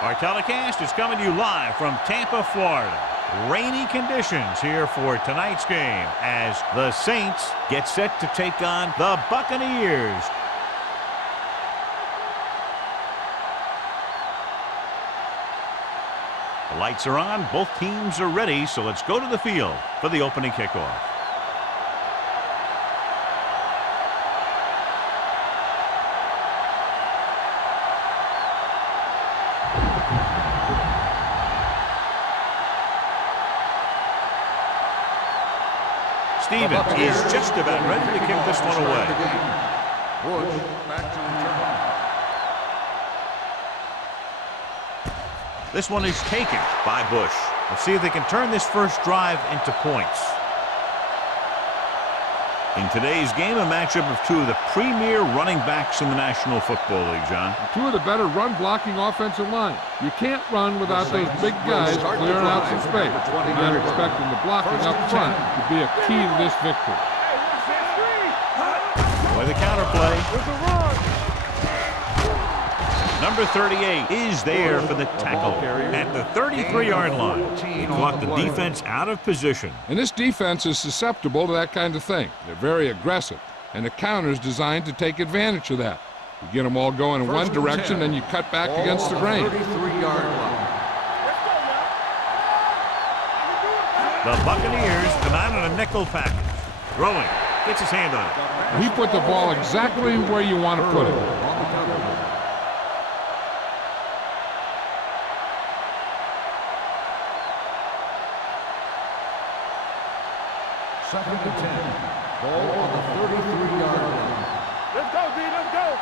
Our telecast is coming to you live from Tampa, Florida. Rainy conditions here for tonight's game as the Saints get set to take on the Buccaneers. The lights are on, both teams are ready, so let's go to the field for the opening kickoff. Stevens is just about ready to kick this one away. Bush back to return. This one is taken by Bush. Let's see if they can turn this first drive into points. In today's game, a matchup of two of the premier running backs in the National Football League, John. Two of the better run-blocking offensive line. You can't run without those big guys clearing out some space. You're expecting the blocking up front to be a key to this victory. Boy, the counterplay. Number 38 is there for the tackle at the 33-yard line. He caught the defense out of position. And this defense is susceptible to that kind of thing. They're very aggressive, and the counter is designed to take advantage of that. You get them all going in one direction, then you cut back against the grain. The Buccaneers come out on a nickel package. Throwing. Gets his hand on it. He put the ball exactly where you want to put it. Second and 10. Ball on the 33-yard line. Let's go, D. Let's go.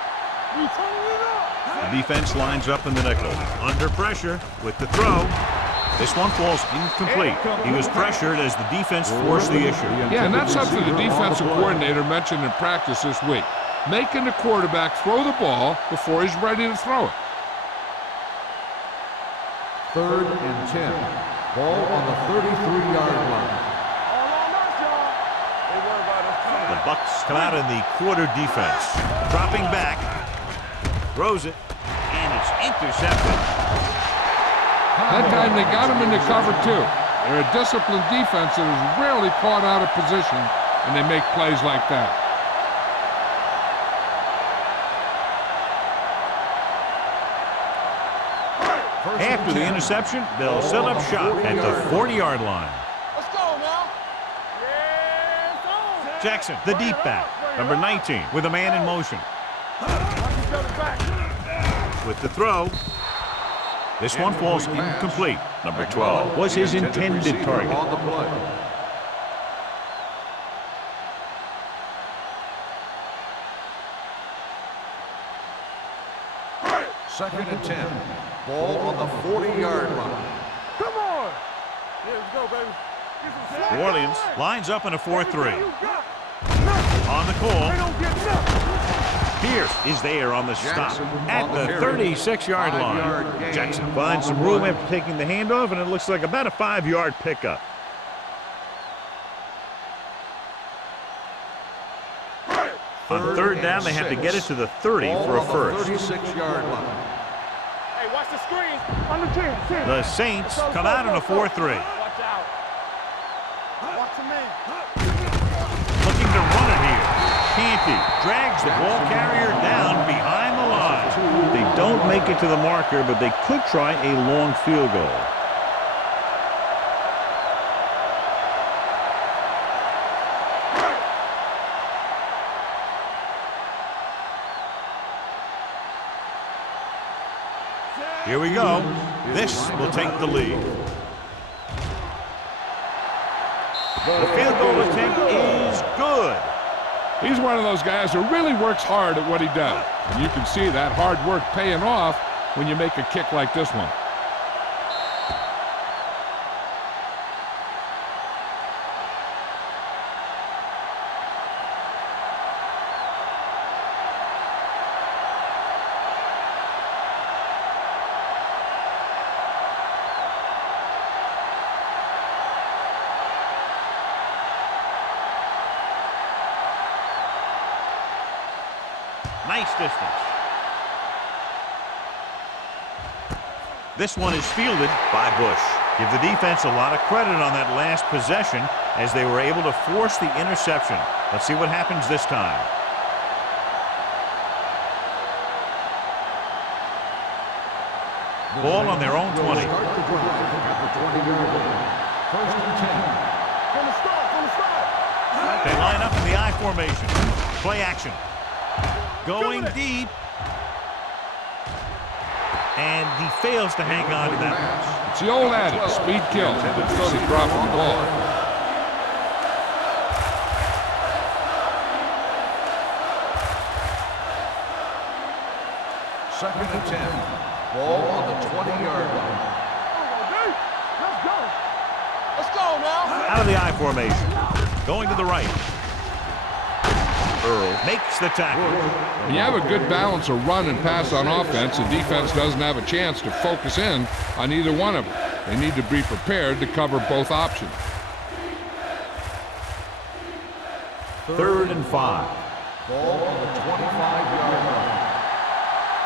We turning it up. The defense lines up in the nickel. Under pressure with the throw. This one falls incomplete. He was pressured as the defense forced the issue. Yeah, and that's something the defensive coordinator mentioned in practice this week. Making the quarterback throw the ball before he's ready to throw it. Third and 10. Ball on the 33-yard line. The Bucs come out in the quarter defense. Dropping back. Throws it. And it's intercepted. That time they got him into cover two. They're a disciplined defense that is rarely caught out of position, and they make plays like that. After the interception, they'll set up shop at the 40-yard line. Let's go now. Jackson, the deep back, number 19, with a man in motion. With the throw, this one falls incomplete. Number 12 was his intended target. On the play. Second and 10. Ball on the 40-yard line. Come on. Yeah, let's go, baby. New Orleans lines up in a 4-3. On the call. Pierce is there on the stop at the 36-yard line. Jackson finds some room after taking the handoff, and it looks like about a 5-yard pickup. On third down, they have to get it to the 30 for a first. 36-yard line. Hey, watch the screen. On the 10. The Saints come out in a 4-3. Watch out. Watch the man. Looking to run it here. Canty drags the ball carrier down behind the line. They don't make it to the marker, but they could try a long field goal. Here we go. This will take the lead. The field goal attempt is good. He's one of those guys who really works hard at what he does. And you can see that hard work paying off when you make a kick like this one. Nice distance. This one is fielded by Bush. Give the defense a lot of credit on that last possession as they were able to force the interception. Let's see what happens this time. Ball on their own 20. Start the drive at the 20-yard line. First and 10. From the start. They line up in the I formation. Play action. Going deep. And he fails to hang on to that. It's the old adage, speed kills, instead of dropping the ball. Second and 10. Ball on the 20-yard line. Let's go. Let's go now. Out of the I formation. Going to the right. Earl makes the tackle. When you have a good balance of run and pass on offense, the defense doesn't have a chance to focus in on either one of them. They need to be prepared to cover both options. 3rd and 5. Ball on the 25-yard line.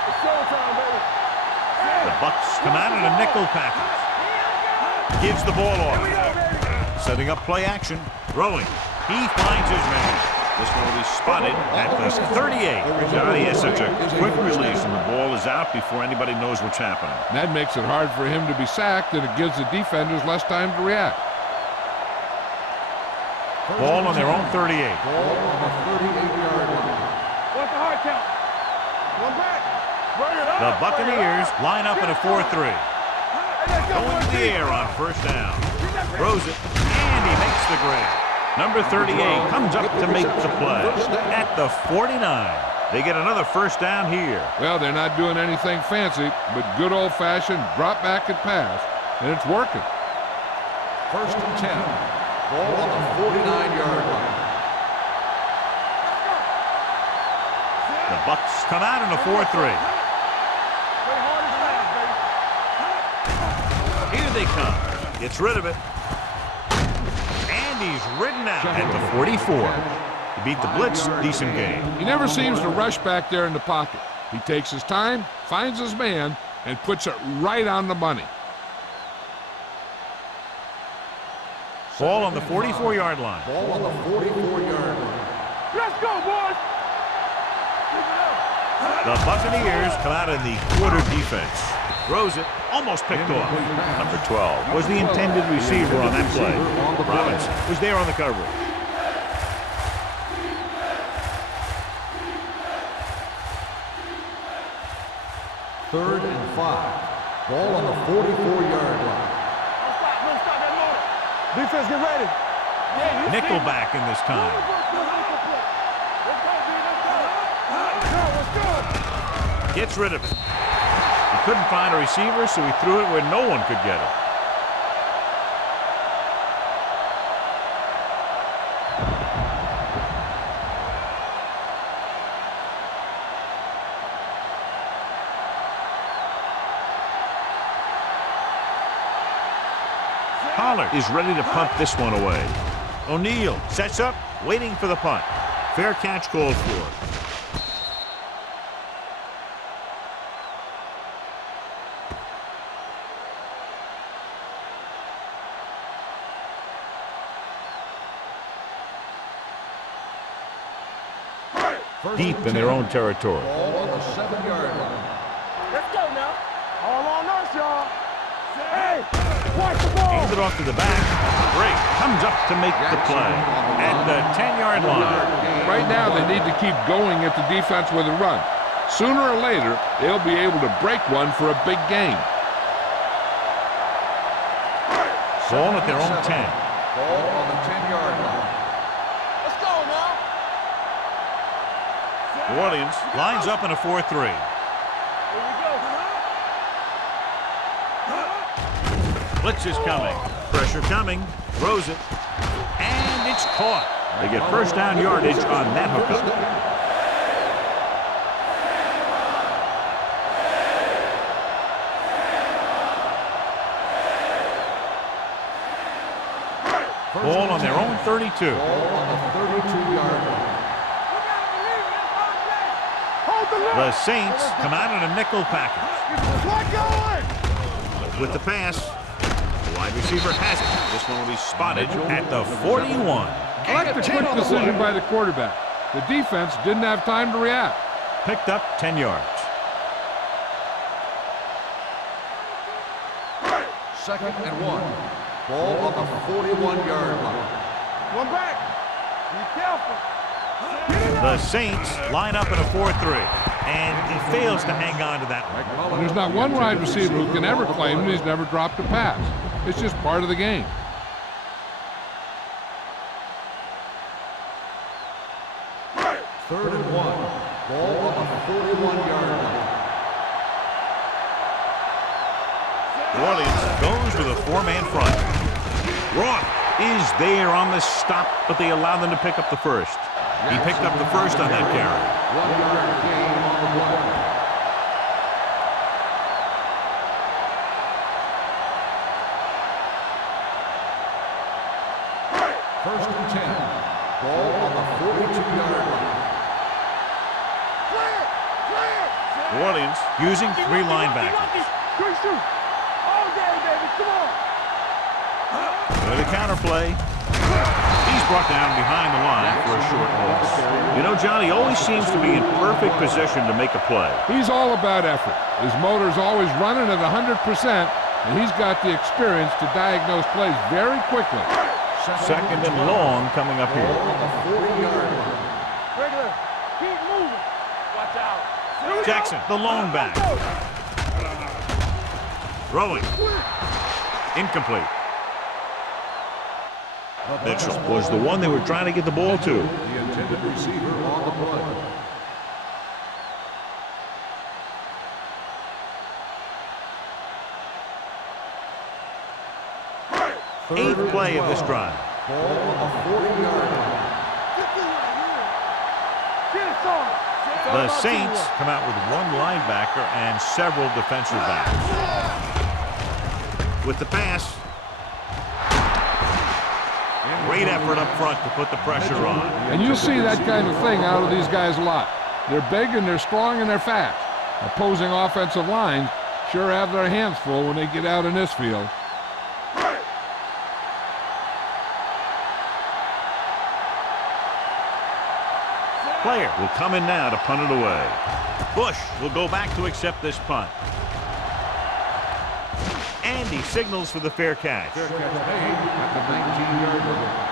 It's showtime, baby. The Bucks come out in a nickel package. Gives the ball off. Setting up play action. Throwing. He finds his man. This one will be spotted at the 38. Johnny has such a quick release, and the ball is out before anybody knows what's happening. That makes it hard for him to be sacked, and it gives the defenders less time to react. Ball on their own 38. Ball on the 38-yard line. What's the hard count? One back. Bring it up. The Buccaneers line up in a 4-3. Going to the air on first down. Throws it, and he makes the grab. Number 38 comes up to make the play. At the 49, they get another first down here. Well, they're not doing anything fancy, but good old-fashioned drop back and pass, and it's working. First and 10. Ball on the 49-yard line. The Bucks come out in a 4-3. Here they come. Gets rid of it. He's ridden out at the 44. He beat the blitz, decent game. He never seems to rush back there in the pocket. He takes his time, finds his man, and puts it right on the money. Ball on the 44-yard line. Ball on the 44-yard line. Let's go, boys. The Buccaneers come out in the quarter defense. Throws it, almost picked off. Number 12 was the intended receiver on that play. Robinson was there on the coverage. Third and 5. Ball on the 44-yard line. Don't stop that motor. Defense, get ready. Nickelback in this time. Let's go. Gets rid of it. He couldn't find a receiver, so he threw it where no one could get it. Pollard is ready to punt this one away. O'Neal sets up, waiting for the punt. Fair catch called for. Deep in their own territory. Ball on the 7-yard line. Let's go now. All on us, y'all. Hey, watch the ball. Hands it off to the back. Drake comes up to make the play at the 10-yard line. Right now, they need to keep going at the defense with a run. Sooner or later, they'll be able to break one for a big gain. Ball at their own 10. Ball on the 10-yard line. Let's go now. New Orleans lines up in a 4-3. Here we go. Blitz is coming. Pressure coming. Throws it. And it's caught. They get first down yardage on that hookup. Ball on their own 32. Ball on the 32-yard line. The Saints come out in a nickel package. What going? With the pass, the wide receiver has it. This one will be spotted at the 41. I like the quick decision by the quarterback. The defense didn't have time to react. Picked up 10 yards. Second and 1. Ball on the 41-yard line. One back. Be careful. The Saints line up in a 4-3, and he fails to hang on to that one. There's not one wide receiver who can ever claim that he's never dropped a pass. It's just part of the game. Third and 1. Ball on the 41-yard line. New Orleans goes with a 4-man front. Roth is there on the stop, but they allow them to pick up the first. He picked up the first on that carry. 1-yard gain on the play. First and 10. Ball on the 42-yard line. New Orleans using 3 linebackers. Good shoot. All day, baby. Come on. With a counter play. He's brought down behind the line for a short loss. You know, John, he always seems to be in perfect position to make a play. He's all about effort. His motor's always running at 100%, and he's got the experience to diagnose plays very quickly. Second and long coming up here. Ball on the 40-yard line. Regular. Keep moving. Watch out. Here we Jackson, go. the lone back. Throwing. Incomplete. Mitchell was the one they were trying to get the ball to. The intended receiver on the play. Eighth play of this drive. Ball on the 40-yard line. Get it, son. The Saints come out with 1 linebacker and several defensive backs. With the pass. Great effort up front to put the pressure on. And you'll see that kind of thing out of these guys a lot. They're big and they're strong and they're fast. Opposing offensive lines sure have their hands full when they get out in this field. Player will come in now to punt it away. Bush will go back to accept this punt. And he signals for the fair catch. Fair catch made at the 19-yard line.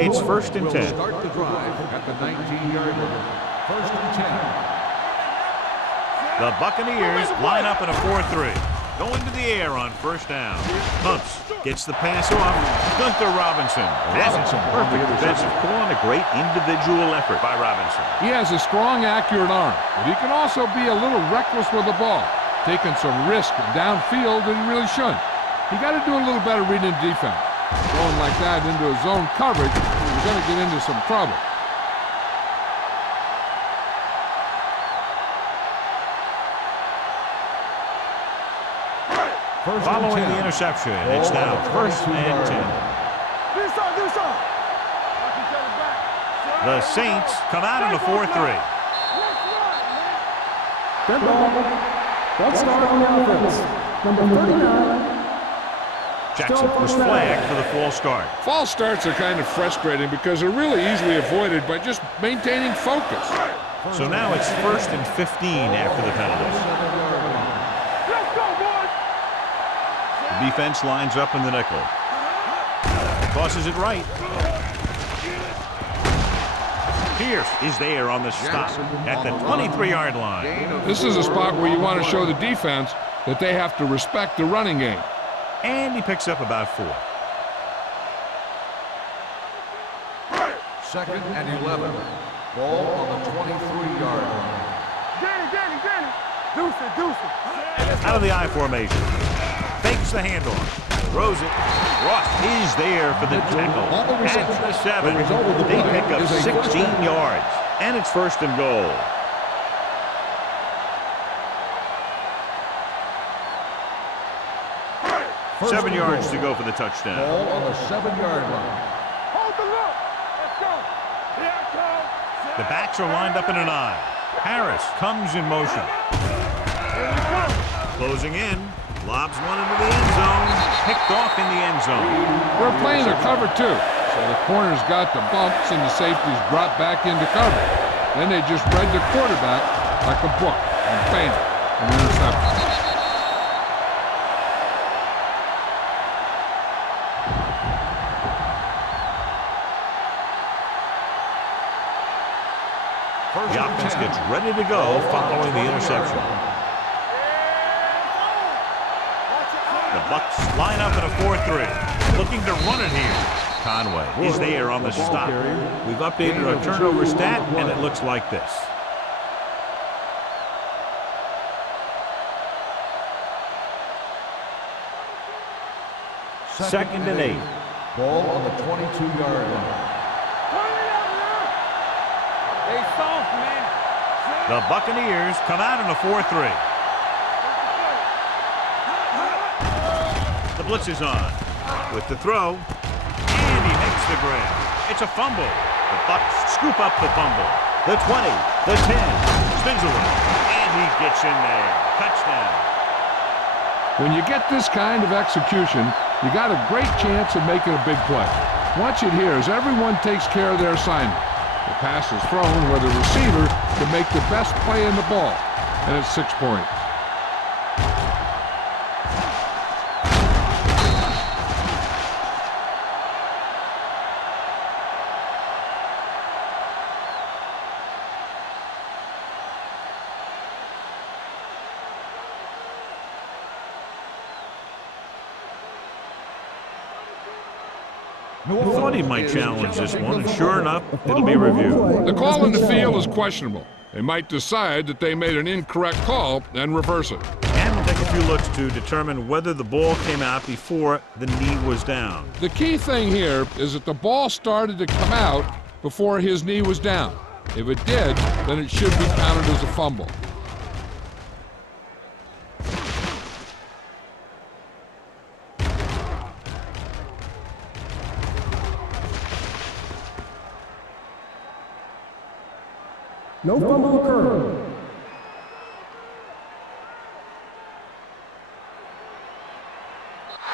It's first and 10. Start the drive at the 19-yard line. First and 10. The Buccaneers line up in a 4-3. Going to the air on first down. Hunts gets the pass off. Gunther Robinson has it. Perfect defensive call and a great individual effort by Robinson. He has a strong, accurate arm, but he can also be a little reckless with the ball, taking some risk downfield that he really shouldn't. You got to do a little better reading defense. Going like that into a zone coverage, you're going to get into some trouble. Following the interception, it's now first and 10. Do something. Watch each other back. The Saints come out in a 4-3. Let's run, man. Good ball. Let's start on the offense. Number 39. Jackson was flagged for the false start. False starts are kind of frustrating because they're really easily avoided by just maintaining focus. So now it's first and 15 after the penalty. Let's go, boys. The defense lines up in the nickel. Tosses it right. Pierce is there on the stop at the 23-yard line. This is a spot where you want to show the defense that they have to respect the running game. And he picks up about 4. Second and 11. Ball on the 23-yard line. Danny. Deuce it. Out of the I formation. Fakes the handoff. Throws it. Ross is there for the tackle. At the 7. They pick up 16 yards. And it's first and goal. First 7 and yards goal. to go for the touchdown. Ball on the 7-yard line. Hold the The backs are lined up in an I. Harris comes in motion. Closing in. Lobs one into the end zone. Picked off in the end zone. They're playing a cover 2. So the corner's got the bumps and the safeties drop back into cover. Then they just read the quarterback like a book and bam, an interception. The offense gets ready to go following the interception. The Bucks line up in a 4-3, looking to run it here. Conway is there on the stop. We've updated our turnover stat, and it looks like this. Second and 8. Ball on the 22-yard line. The Buccaneers come out in a 4-3. The blitz is on. With the throw, and he makes the grab. It's a fumble. The Bucs scoop up the fumble. The 20, the 10, spins around, and he gets in there. Touchdown. When you get this kind of execution, you got a great chance of making a big play. Watch it here as everyone takes care of their assignment. The pass is thrown where the receiver can make the best play in the ball, and it's 6 points. Thought he might challenge this one, and sure enough, it'll be reviewed. The call in the field is questionable. They might decide that they made an incorrect call and reverse it. And we'll take a few looks to determine whether the ball came out before the knee was down. The key thing here is that the ball started to come out before his knee was down. If it did, then it should be counted as a fumble. No fumble occurred.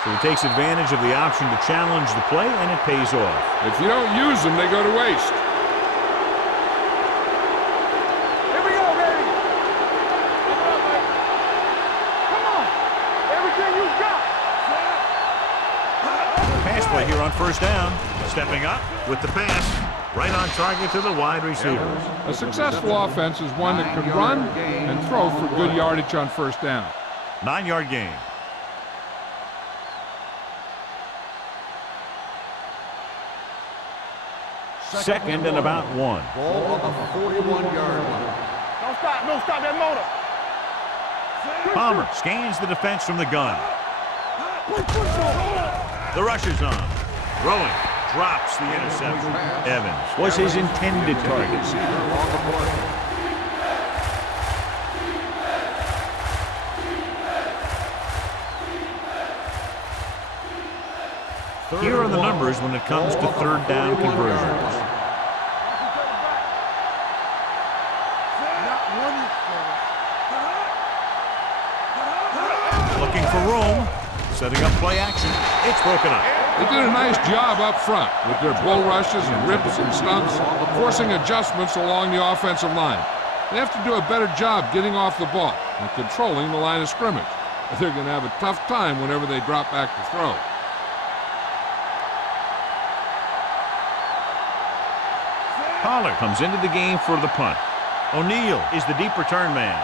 So he takes advantage of the option to challenge the play, and it pays off. If you don't use them, they go to waste. Here we go, baby. Come on. Everything you got. Pass play here on first down. Stepping up with the pass. Right on target to the wide receivers. A successful offense is one that can run and throw for good yardage on first down. 9-yard gain. Second and about 1. Ball on the 41-yard line. Don't stop that motor. Palmer scans the defense from the gun. The rush is on. Throwing. Drops the interception. Evans was his intended target. Here are the numbers when it comes to third down conversions. Looking for room. Setting up play action. It's broken up. They did a nice job up front with their bull rushes and rips and stunts, forcing adjustments along the offensive line. They have to do a better job getting off the ball and controlling the line of scrimmage. They're going to have a tough time whenever they drop back to throw. Pollard comes into the game for the punt. O'Neal is the deep return man.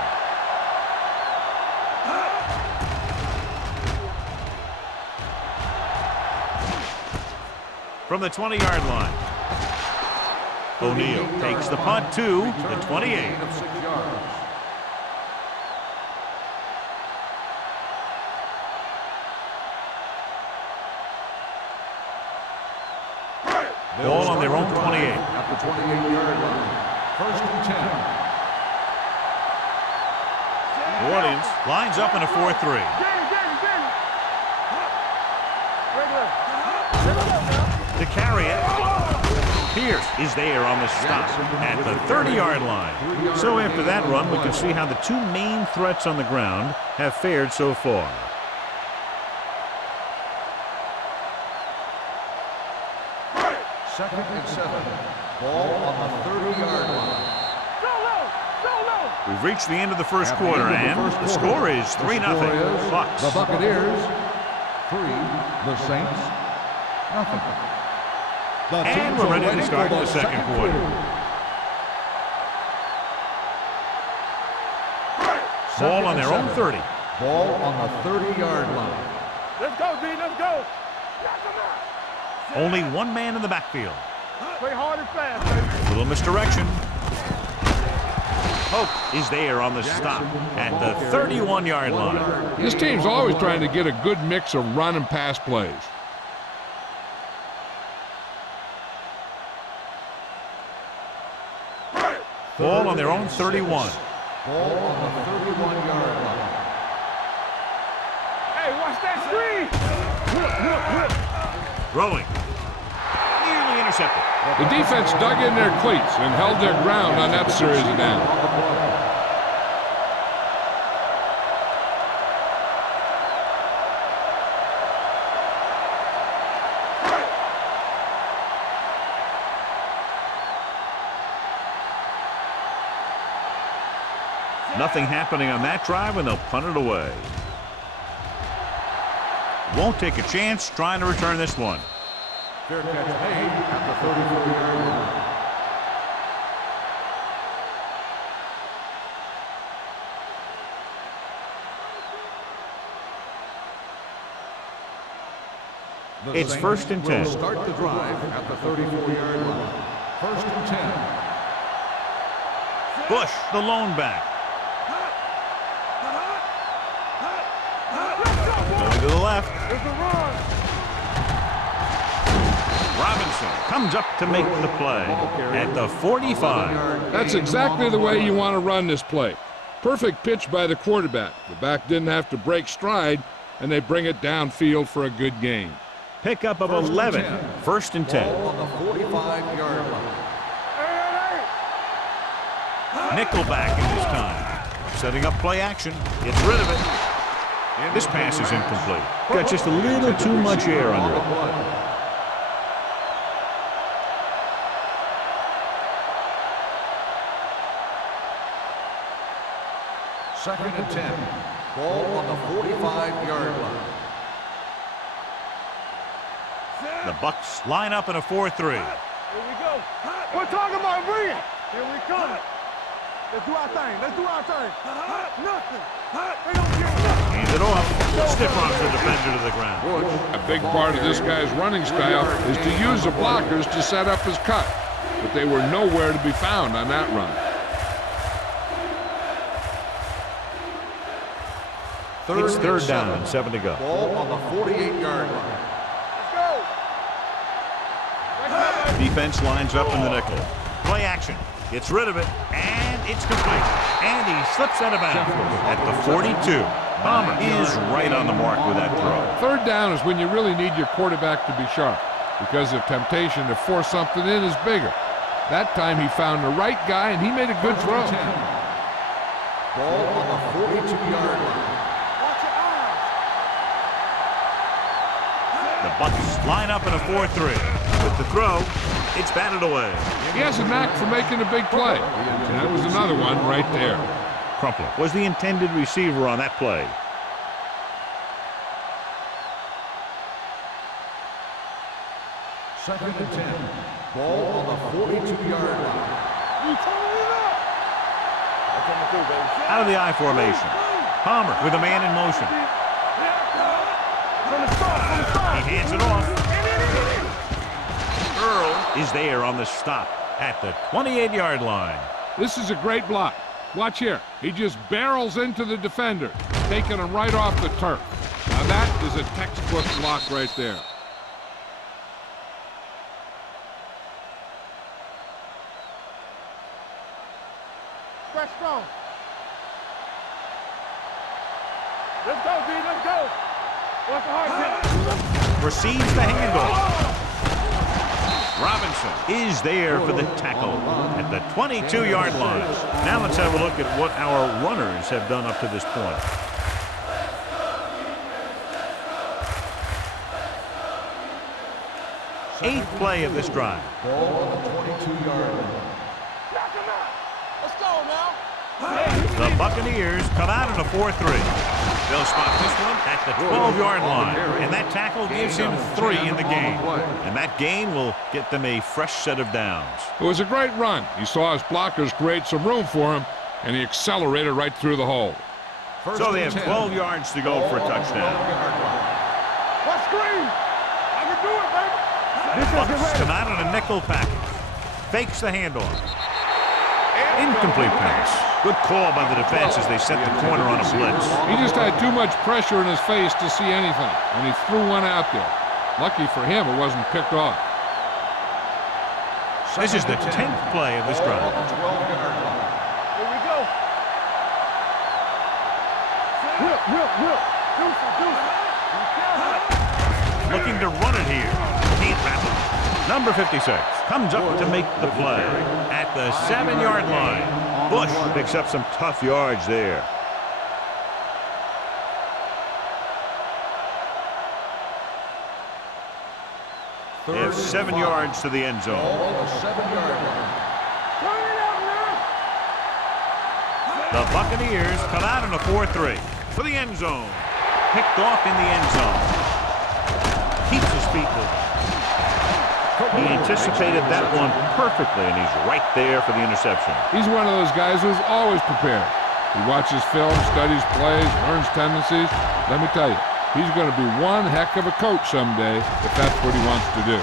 From the 20-yard line. O'Neal takes the punt to the 28. Ball on their own 28. At the 28-yard line. First and 10. New Orleans lines up in a 4-3. To carry it. Pierce is there on the stop at the 30-yard line. So after that run, we can see how the two main threats on the ground have fared so far. Second and 7. Ball on the 30-yard line. We've reached the end of the first quarter, and the score is 3-0. Bucks. The Buccaneers 3, the Saints nothing. And we're ready to start the second quarter. Ball on their own 30. Ball on the 30-yard line. Let's go, D. Let's go. Only one man in the backfield. Play hard and fast, baby. Little misdirection. Hope is there on the stop at the 31-yard line. This team's always trying to get a good mix of run and pass plays. Ball on their own 31. Ball on the 31-yard line. Hey, watch that screen. Throwing. Nearly intercepted. The defense dug in their cleats and held their ground on that series of downs. Nothing happening on that drive, and they'll punt it away. Won't take a chance trying to return this one. Fair catch made at the 34-yard line. It's first and 10. Will start the drive at the 34-yard line. First and 10. Bush, the lone back. Going to the left. Robinson comes up to make the play at the 45. That's exactly the way you want to run this play. Perfect pitch by the quarterback. The back didn't have to break stride, and they bring it downfield for a good gain. Pickup of 11. First and 10. Ball on the 45-yard line. Nickelback in this time. Setting up play action. Gets rid of it. This pass is incomplete. Got just a little too much air under it. Second and 10. Ball on the 45-yard line. The Bucks line up in a 4-3. Here we go. We're talking about bringing. Here we come. Let's do our thing. Let's do our thing. Nothing. They don't get nothing. Hands it off. Stiff arms the defender to the ground. A big part of this guy's running style is to use the blockers to set up his cut, but they were nowhere to be found on that run. It's third down and 7 to go. Ball on the 48-yard line. Defense lines up in the nickel. Play action. Gets rid of it, and it's complete. And he slips out of bounds at the 42. Palmer is right on the mark with that throw. Third down is when you really need your quarterback to be sharp, because the temptation to force something in is bigger. That time he found the right guy, and he made a good throw. Ball on the 42-yard line. The Bucks line up in a 4-3. With the throw, it's batted away. He has a knack for making a big play, and that was another one right there. Crumpler was the intended receiver on that play. Second and 10. Ball on the 42-yard line. Out of the I formation. Palmer with a man in motion. He hands it off. Earl is there on the stop at the 28-yard line. This is a great block. Watch here. He just barrels into the defender, taking him right off the turf. Now that is a textbook block right there. Stretch strong. Let's go, D. Let's go. What's the hard hit? Receives the handoff. Robinson is there for the tackle at the 22-yard line. Now let's have a look at what our runners have done up to this point. Eighth play of this drive. Ball on the 22-yard line. Let's go now. The Buccaneers come out in a 4-3. They'll spot this one at the 12-yard line, and that tackle gives him 3 in the game. And that gain will get them a fresh set of downs. It was a great run. He saw his blockers create some room for him, and he accelerated right through the hole. So they have 12 yards to go for a touchdown. Let's screen. I can do it, baby. Bucks come out in a nickel package. Fakes the handoff. Incomplete pass. Good call by the defense as they set the corner on a blitz. He just had too much pressure in his face to see anything, and he threw one out there. Lucky for him, it wasn't picked off. This is the 10th play of this drive. Here we go. Whip. Looking to run it here. Can't wrap it. Number 56 comes up to make the play at the 7-yard line. Bush picks up some tough yards there. They have 7 yards to the end zone. Ball on the 7-yard line. Turn it up now. The Buccaneers come out in a 4-3 for the end zone. Picked off in the end zone. Keeps his feet moving. He anticipated that one perfectly, and he's right there for the interception. He's one of those guys who's always prepared. He watches film, studies plays, learns tendencies. Let me tell you, he's going to be one heck of a coach someday if that's what he wants to do.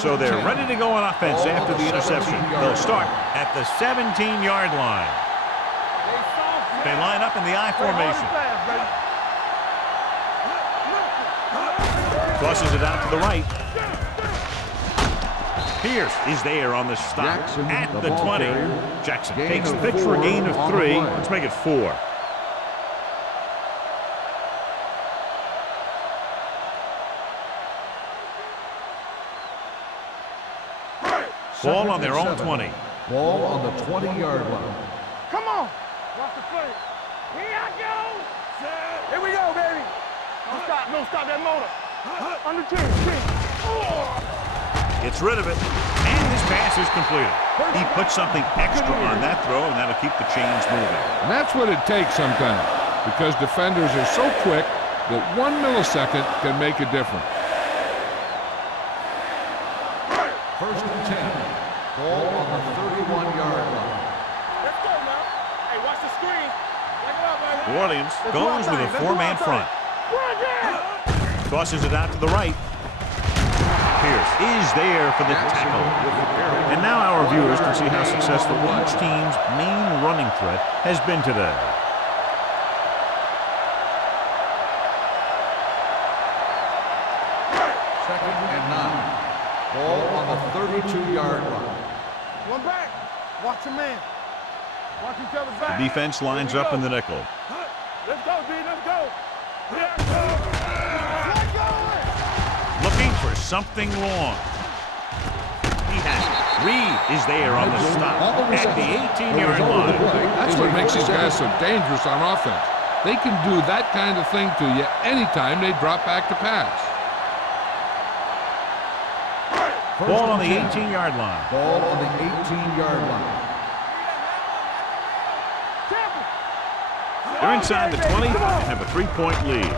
So they're ready to go on offense after the interception. They'll start at the 17-yard line. They line up in the I formation. Tosses it out to the right. Pierce is there on the stop at the 20. Jackson takes the pitch for a gain of 3. Let's make it 4. Ball on their own 20. Ball on the 20-yard line. Come on. Watch the play. Here I go. Here we go, baby. Don't stop that motor. Under 10. Gets rid of it, and this pass is completed. He puts something extra on that throw, and that'll keep the chains moving. And that's what it takes sometimes, because defenders are so quick that 1 millisecond can make a difference. First and 10. Ball on the 31-yard line. Let's go now. Hey, watch the screen. Back it up, baby. New Orleans goes with a 4-man front. Tosses it out to the right. Pierce is there for the tackle. And now our viewers can see how successful each team's main running threat has been today. Second and 9. Ball on the 32-yard line. One back. Watch your man. Watch each other's back. The defense lines up in the nickel. Let's go, D. Let's go. Let's go. Let's go. Looking for something long. He has it. Reed is there on the stop at the 18-yard line. That's what makes these guys so dangerous on offense. They can do that kind of thing to you anytime they drop back to pass. Ball on the 18-yard line. Ball on the 18-yard line. They're inside the 20 and have a 3-point lead.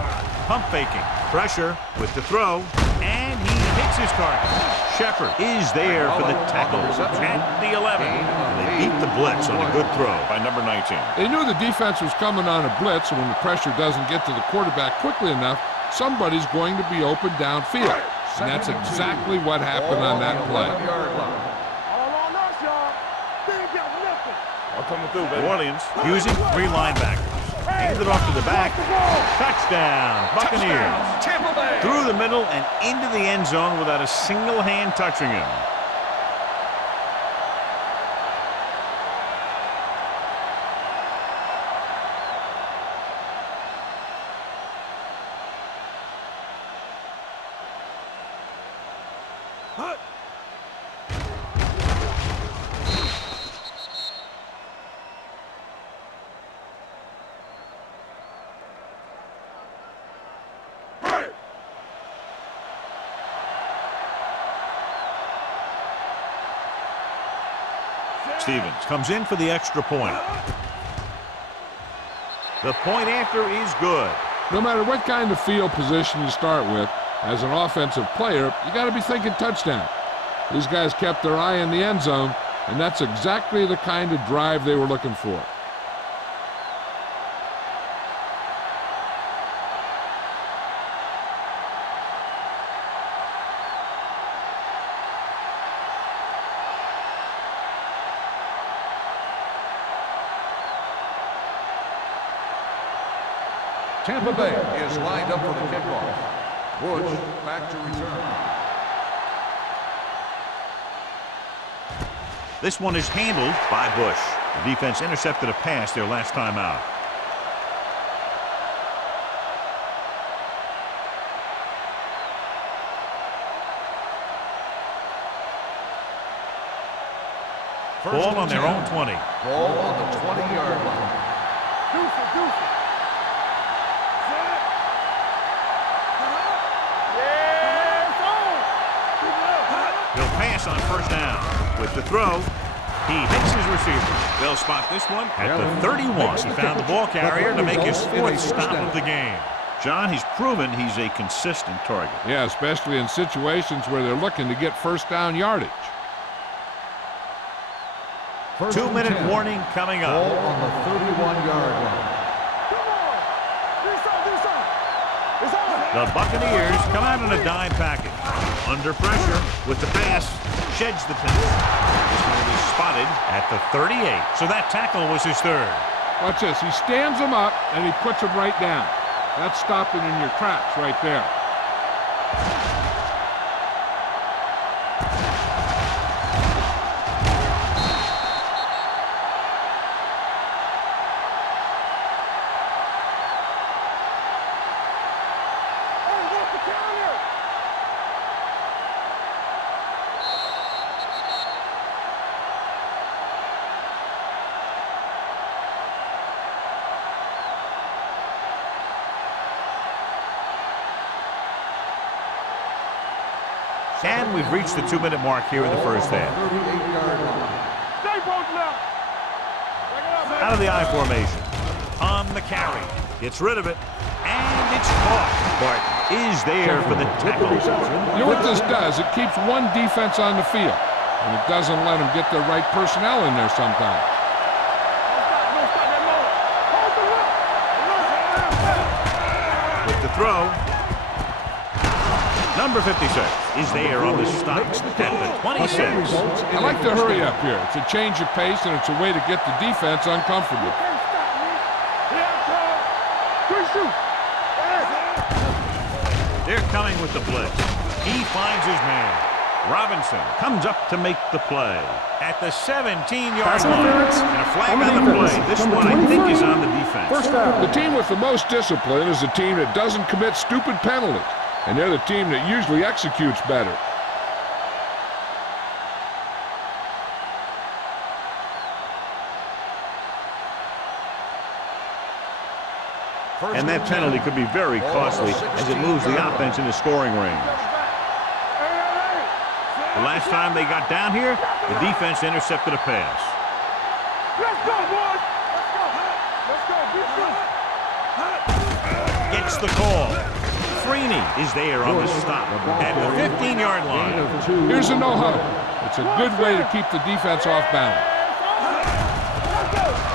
Pump faking. Pressure with the throw. And he hits his target. Shepard is there for the tackle at the 11. And they beat the blitz on a good throw by number 19. They knew the defense was coming on a blitz, and when the pressure doesn't get to the quarterback quickly enough, somebody's going to be open downfield. And that's exactly what happened on that play. All on us, y'all. They ain't got nothing. I'm coming through, baby. New Orleans using 3 linebackers. Hands it off to the back. Touchdown, Buccaneers. Tampa Bay. Through the middle and into the end zone without a single hand touching him. Stevens comes in for the extra point. The point after is good. No matter what kind of field position you start with, as an offensive player, you got to be thinking touchdown. These guys kept their eye in the end zone, and that's exactly the kind of drive they were looking for. Tampa Bay is lined up for the kickoff. Bush back to return. This one is handled by Bush. The defense intercepted a pass their last time out. Ball on their own 20. Ball on the 20-yard line. Deuce it. He'll pass on first down. With the throw, he hits his receiver. They'll spot this one at the 31. He found the ball carrier to make his fourth stop of the game. John, he's proven he's a consistent target. Yeah, especially in situations where they're looking to get first down yardage. 2-minute warning coming up. Ball on the 31-yard line. The Buccaneers come out in a dime package. Under pressure with the pass, sheds the pin. This one will be spotted at the 38. So that tackle was his third. Watch this. He stands him up, and he puts him right down. That's stopping in your tracks right there. And we've reached the 2-minute mark here in the first half. Out of the I formation. On the carry. Gets rid of it. And it's caught. Bart is there for the tackle. You know what this does? It keeps one defense on the field. And it doesn't let them get the right personnel in there sometimes. With the throw. Number 56 is there on the stop at the 26. I like to hurry up here. It's a change of pace, and it's a way to get the defense uncomfortable. They're coming with the blitz. He finds his man. Robinson comes up to make the play at the 17-yard line. And a flag on the play. This one, I think, is on the defense. The team with the most discipline is the team that doesn't commit stupid penalties. And they're the team that usually executes better. And that penalty could be very costly as it moves the offense into scoring range. The last time they got down here, the defense intercepted a pass. Let's go, boys! Let's go! Gets the call. Freeney is there on the stop at the 15-yard line. Here's a no-huddle. It's a good way to keep the defense off balance.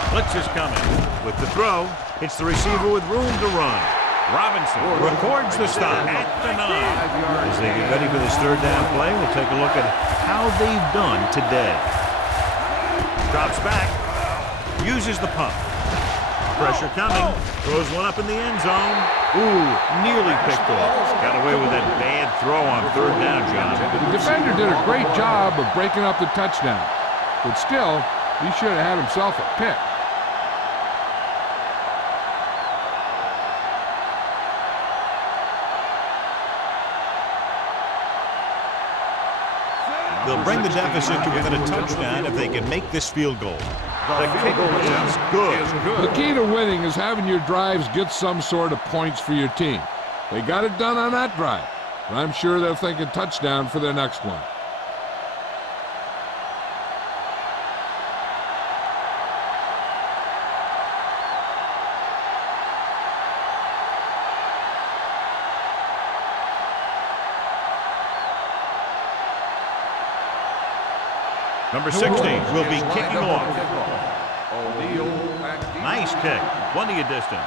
Blitz is coming. With the throw, it's the receiver with room to run. Robinson records the stop at the 9. As they get ready for this third down play, we'll take a look at how they've done today. Drops back, uses the pump. Pressure coming, throws one up in the end zone. Ooh, nearly picked off. Got away with that bad throw on third down, John. The defender did a great job of breaking up the touchdown. But still, he should have had himself a pick. They'll bring the deficit to within a touchdown if they can make this field goal. The kick is good. The key to winning is having your drives get some sort of points for your team. They got it done on that drive. And I'm sure they're thinking touchdown for their next one. Number 16 will be kicking off. Nice kick. Plenty of distance.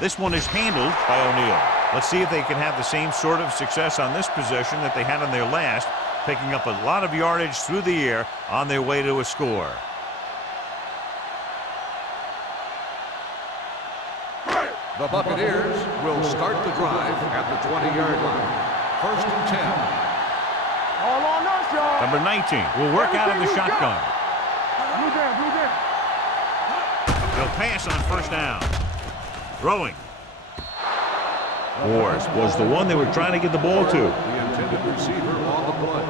This one is handled by O'Neal. Let's see if they can have the same sort of success on this possession that they had on their last, picking up a lot of yardage through the air on their way to a score. The Buccaneers will start the drive at the 20-yard line. 1st and 10. All on us, y'all. Number 19 will work out of the shotgun. Blue down. They'll pass on 1st down. Throwing. Ward was the one they were trying to get the ball to. The intended receiver on the play.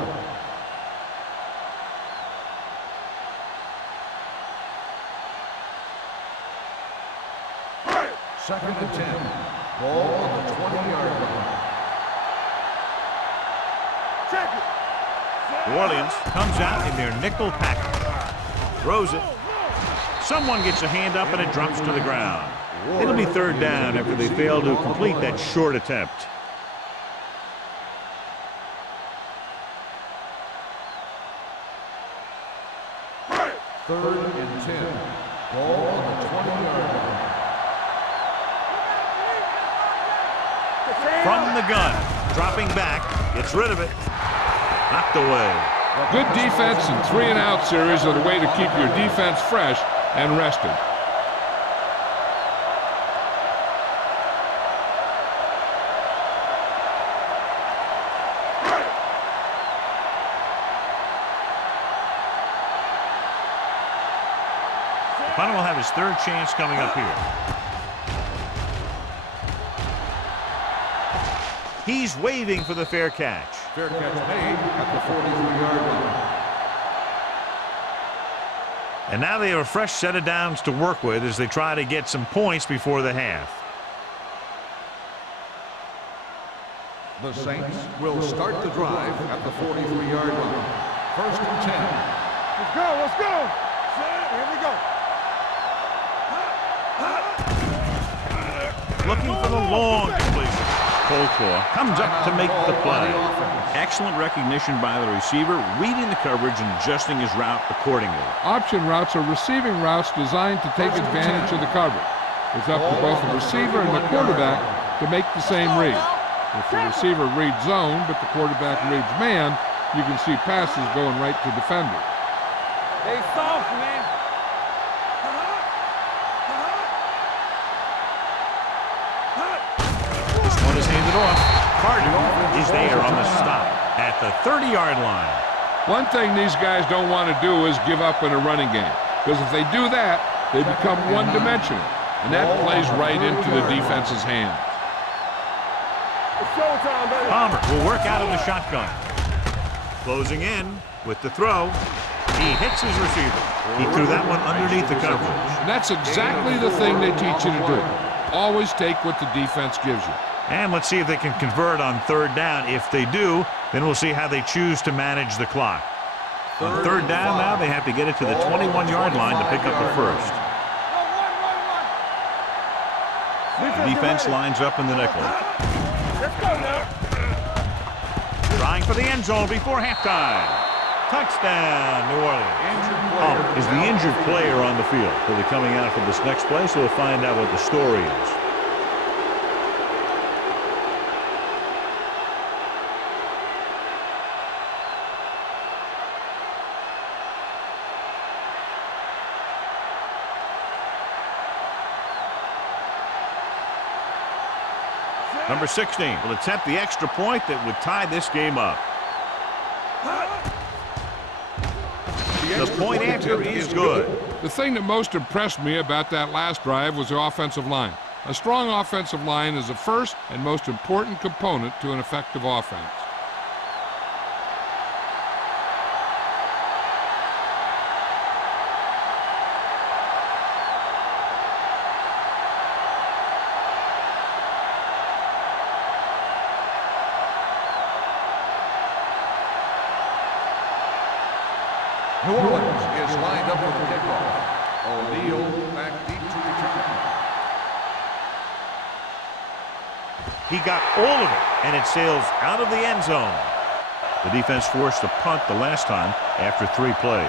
Second and 10. Ball on the 20-yard line. Check it. New Orleans comes out in their nickel package. Throws it. Someone gets a hand up and it drops to the ground. It'll be 3rd down after they fail to complete that short attempt. Third and 10. Ball on the 20-yard line. From the gun, dropping back, gets rid of it. Knocked away. Good defense and 3-and-out series are the way to keep your defense fresh and rested. Punter will have his 3rd chance coming up here. He's waving for the fair catch. Fair catch made at the 43-yard line. And now they have a fresh set of downs to work with as they try to get some points before the half. The Saints will start the drive at the 43-yard line. 1st and 10. Let's go. Here we go. Looking for the long completion. Colclaw comes up to make the play. Excellent recognition by the receiver, reading the coverage and adjusting his route accordingly. Option routes are receiving routes designed to take advantage of the coverage. It's up to both the receiver and the quarterback to make the same read. If the receiver reads zone, but the quarterback reads man, you can see passes going right to defenders. They soft, man. This one is handed off. Carter is there on the stop at the 30-yard line. One thing these guys don't want to do is give up in a running game, because if they do that, they become one-dimensional, and that plays right into the defense's hands. It's showtime, baby. Palmer will work out of the shotgun. Closing in with the throw. He hits his receiver. He threw that one underneath the coverage. And that's exactly the thing they teach you to do. Always take what the defense gives you. And let's see if they can convert on 3rd down. If they do, then we'll see how they choose to manage the clock. On 3rd down now, they have to get it to the 21-yard line to pick up the first. The defense lines up in the nickel. Let's go now. Trying for the end zone before halftime. Touchdown, New Orleans. Is the injured player on the field? Will be coming out from this next play, so we'll find out what the story is. Number 16 will attempt the extra point that would tie this game up. The point after is good. The thing that most impressed me about that last drive was the offensive line. A strong offensive line is the first and most important component to an effective offense. New Orleans is lined up for the kickoff. O'Neal back deep to return. He got all of it, and it sails out of the end zone. The defense forced a punt the last time after 3 plays.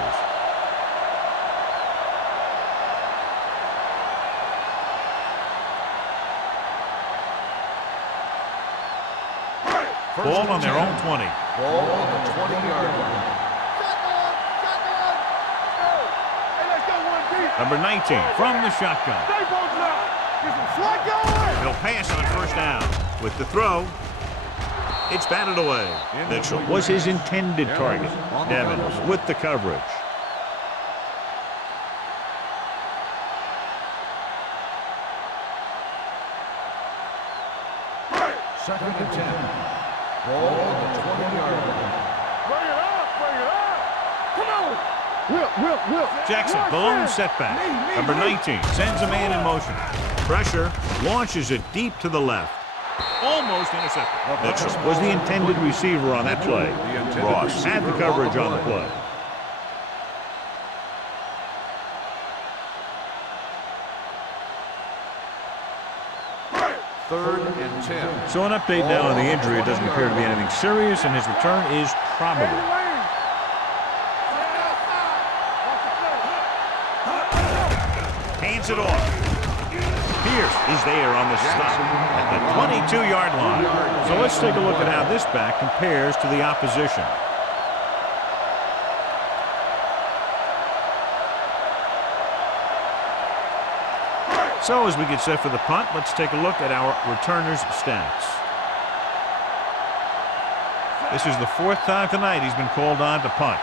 Ball on their own 20. Ball on the 20-yard line. Number 19 from the shotgun. He'll pass on first down. With the throw, it's batted away. Mitchell was his intended target. Evans with the coverage. Second and 10. Ball on the 20-yard line. Bring it up. Come on. Will. Jackson, the lone setback. Number 19 sends a man in motion. Pressure, launches it deep to the left. Almost intercepted. Mitchell was the intended receiver on that play. Ross had the coverage on the play. Third and 10. So an update now on the injury. It doesn't appear to be anything serious, and his return is probable. Hands it off. Pierce is there on the stop at the 22-yard line. So let's take a look at how this back compares to the opposition. So as we get set for the punt, let's take a look at our returners' stats. This is the 4th time tonight he's been called on to punt.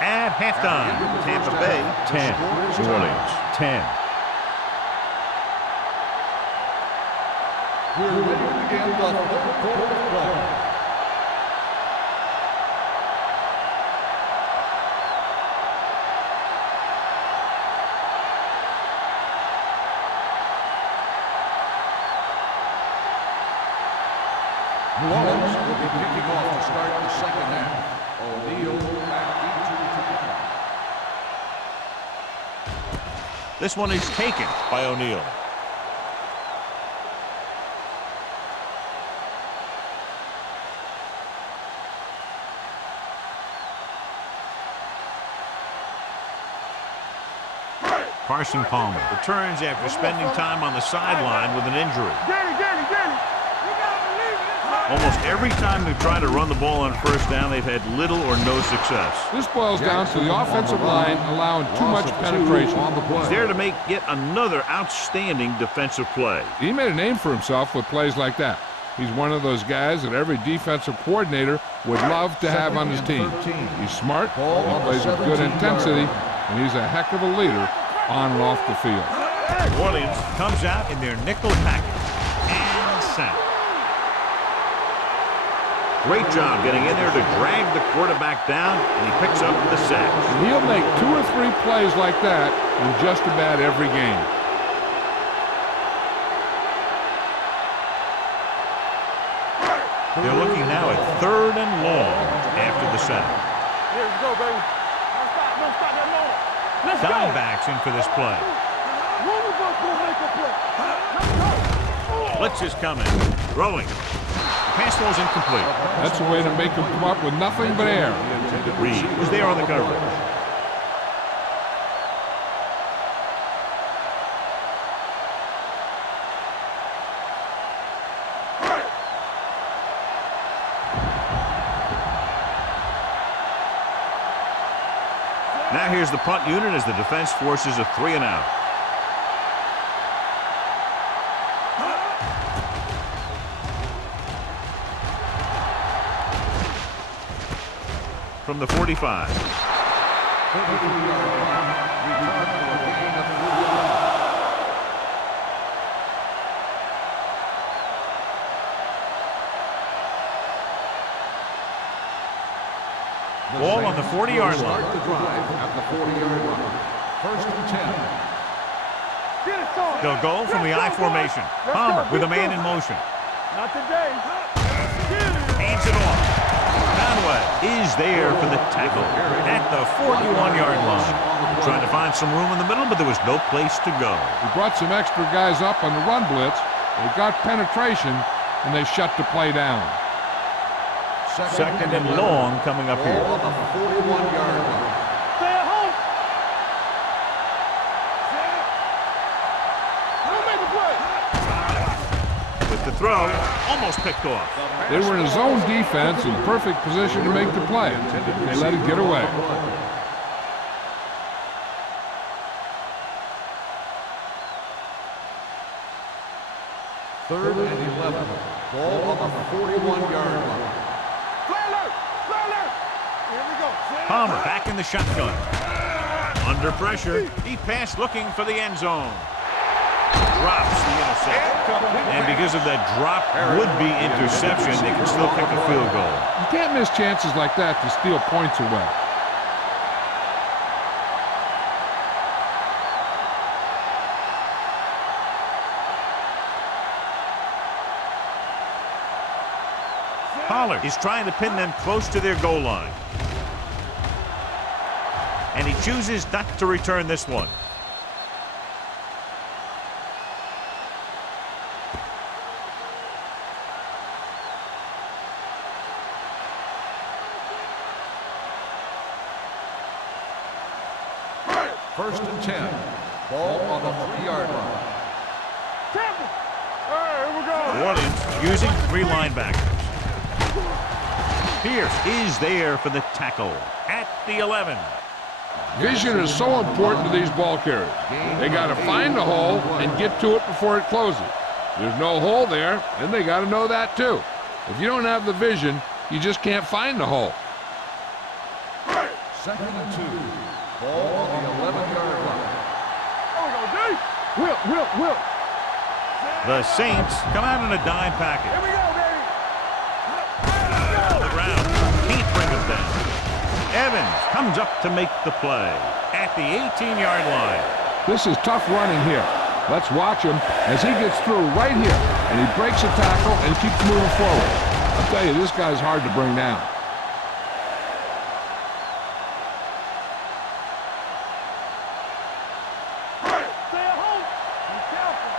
At halftime, Tampa Bay 10, New Orleans 10. We're ready to begin the third quarter of play. New Orleans will be kicking off to start the second half. O'Neal back into the This one is taken by O'Neal. Carson Palmer returns after spending time on the sideline with an injury. Almost every time they've tried to run the ball on first down, they've had little or no success. This boils down to the offensive line allowing too much penetration. He's there to make yet another outstanding defensive play. He made a name for himself with plays like that. He's one of those guys that every defensive coordinator would love to have on his team. He's smart, he plays with good intensity, and he's a heck of a leader on and off the field. New Orleans comes out in their nickel package and sack. Great job getting in there to drag the quarterback down, and he picks up the sack. And he'll make 2 or 3 plays like that in just about every game. They're looking now at 3rd and long after the sack. Here we go, baby. Don't stop that long. Let's go. Dimebacks in for this play. One of us will make a play. Let's go. Blitz is coming. Throwing. Pass ball's incomplete. That's a way to make him come up with nothing but air. Reed was there on the coverage. Now here's the punt unit as the defense forces a 3 and out. From the 45. Ball on the 40-yard line. Start the drive at the 40-yard line. 1st and 10. They'll go from the I formation. Palmer with a man in motion. Not today. Hands it off. Conway is there for the tackle at the 41-yard line. Trying to find some room in the middle, but there was no place to go. He brought some extra guys up on the run blitz. They got penetration, and they shut the play down. Second and long coming up here. Ball on the 41-yard line. Stay at home. Don't make a play. With the throw, almost picked off. They were in a zone defense in perfect position to make the play. They let it get away. Third and 11. Ball on the 41-yard line. Play alert. Play alert. Here we go. Palmer back in the shotgun. Under pressure, he passed looking for the end zone. Drops the interception. And because of that drop would-be interception, they can still kick a field goal. You can't miss chances like that to steal points away. Pollard is trying to pin them close to their goal line. And he chooses not to return this one. First and 10. Ball on the 3-yard line. Temple. Hey, here we go. New Orleans using 3 linebackers. Pierce is there for the tackle at the 11. Vision is so important to these ball carriers. They got to find the hole and get to it before it closes. There's no hole there, and they got to know that too. If you don't have the vision, you just can't find the hole. Second and 2. Ball on the 11-yard line. Here we go, D. Will. The Saints come out in a dime package. Here we go, baby. On the ground, can't bring him down. Evans comes up to make the play at the 18-yard line. This is tough running here. Let's watch him as he gets through right here, and he breaks a tackle and keeps moving forward. I'll tell you, this guy's hard to bring down. Stay at home. Be careful.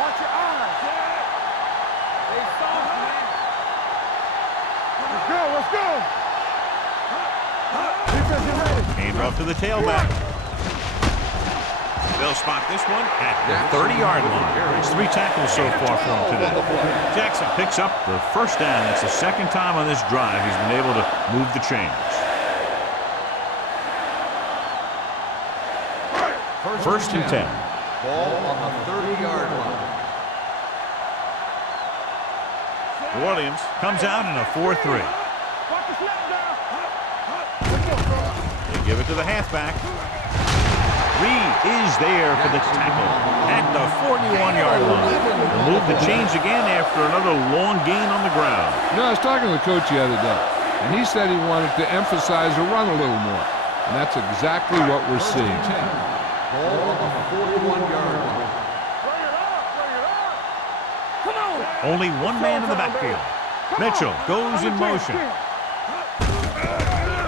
Watch your eyes. Stay soft, man. Let's go. Defense, get ready. Hand off to the tailback. They'll spot this one at the 30-yard line. It's 3 tackles so far for him today. Jackson picks up the first down. It's the second time on this drive he's been able to move the chains. First and 10. Ball on the 30-yard line. New Orleans comes out in a 4-3. Watch the snap down. They give it to the halfback. Reed is there for the tackle at the 41-yard line. They'll move the chains again after another long gain on the ground. You know, I was talking to the coach the other day, and he said he wanted to emphasize the run a little more. And that's exactly what we're First seeing. and 10. Ball on the 41-yard line. Bring it up. Come on. Only one man in the backfield. Mitchell goes in motion.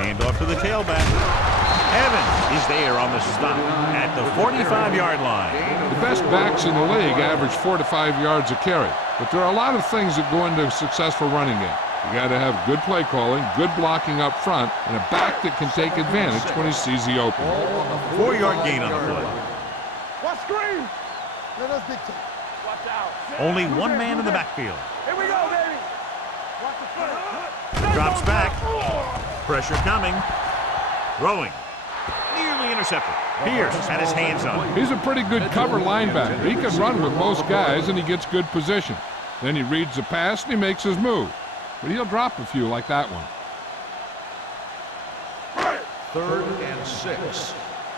Hand off to the tailback. Evans is there on the stop at the 45-yard line. The best backs in the league average 4 to 5 yards a carry. But there are a lot of things that go into a successful running game. You got to have good play calling, good blocking up front, and a back that can take advantage when he sees the opening. 4-yard gain on the play. Watch screen. Let us dictate. Watch out. Only one man in the backfield. Here we go, baby. Watch the foot. Drops back. Pressure coming. Throwing. Nearly intercepted. Pierce had his hands on it. He's a pretty good cover linebacker. He can run with most guys, and he gets good position. Then he reads the pass, and he makes his move. But he'll drop a few like that one. Third and 6.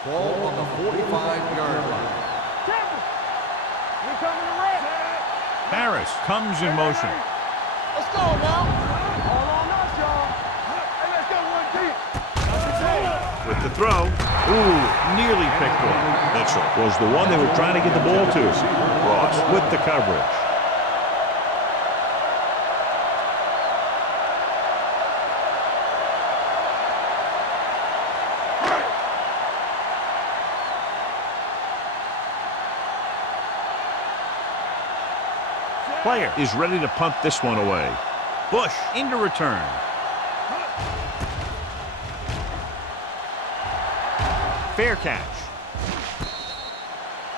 Ball on the 45-yard line. Temple. We coming to red. Harris comes in motion. Let's go now. All on us, y'all. Hey, let's go one deep. With the throw. Ooh, nearly picked off. Mitchell was the one they were trying to get the ball to. Ross with the coverage. Player is ready to punt this one away. Bush into return. Fair catch.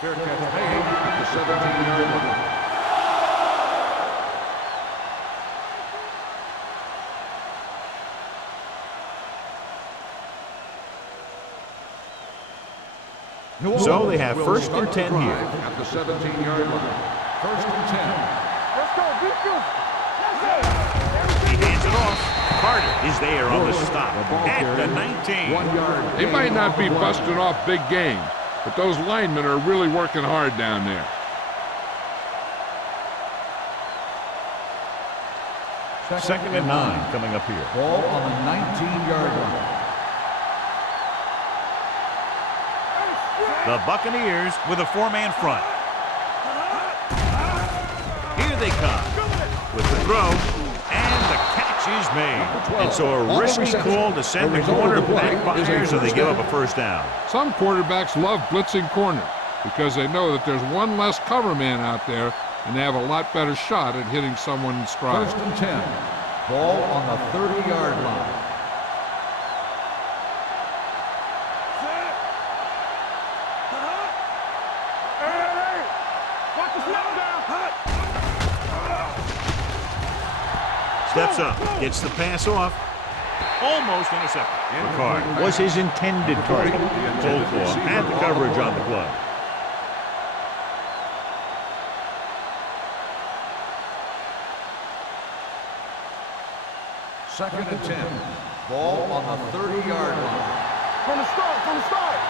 Fair catch made at the 17-yard line. So they have first and 10 here. At the 17-yard line. First and 10. Let's go, defense. He hands it off. Carter is there on the stop at the 19. 1 yard. They might not be busting off big game, but those linemen are really working hard down there. Second and 9 coming up here. Ball on the 19-yard line. The Buccaneers with a four-man front. Here they come with the throw, and the catch is made. And so a risky call to send the corner backfires, and they give up a first down. Some quarterbacks love blitzing corners because they know that there's one less cover man out there, and they have a lot better shot at hitting someone in stride. First and 10. Ball on the 30-yard line. Steps up, gets the pass off, almost intercepted. Ricard was his intended target. Oldclaw had the coverage on the play. Second and 10. Ball on the 30-yard line. From the start, from the start.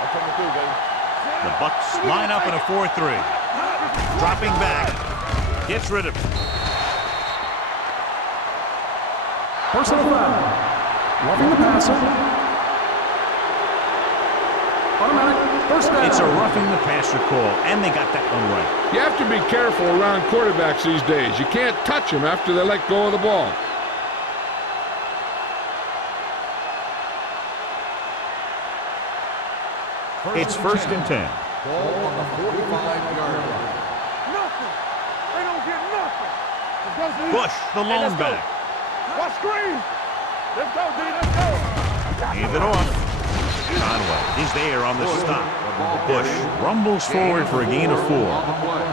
I'm coming through, baby. The Bucs line up in a 4-3. Dropping back, gets rid of it. Personal foul. Roughing the passer. Automatic first down. It's a roughing the passer call, and they got that one right. You have to be careful around quarterbacks these days. You can't touch them after they let go of the ball. It's first and 10. Ball on the 45-yard line. Nothing. They don't get nothing. Bush, the lone back. Watch screen. Let's go, D. Let's go. Hand it off. Conway is there on the stop. Bush rumbles forward for a gain of 4. On the play.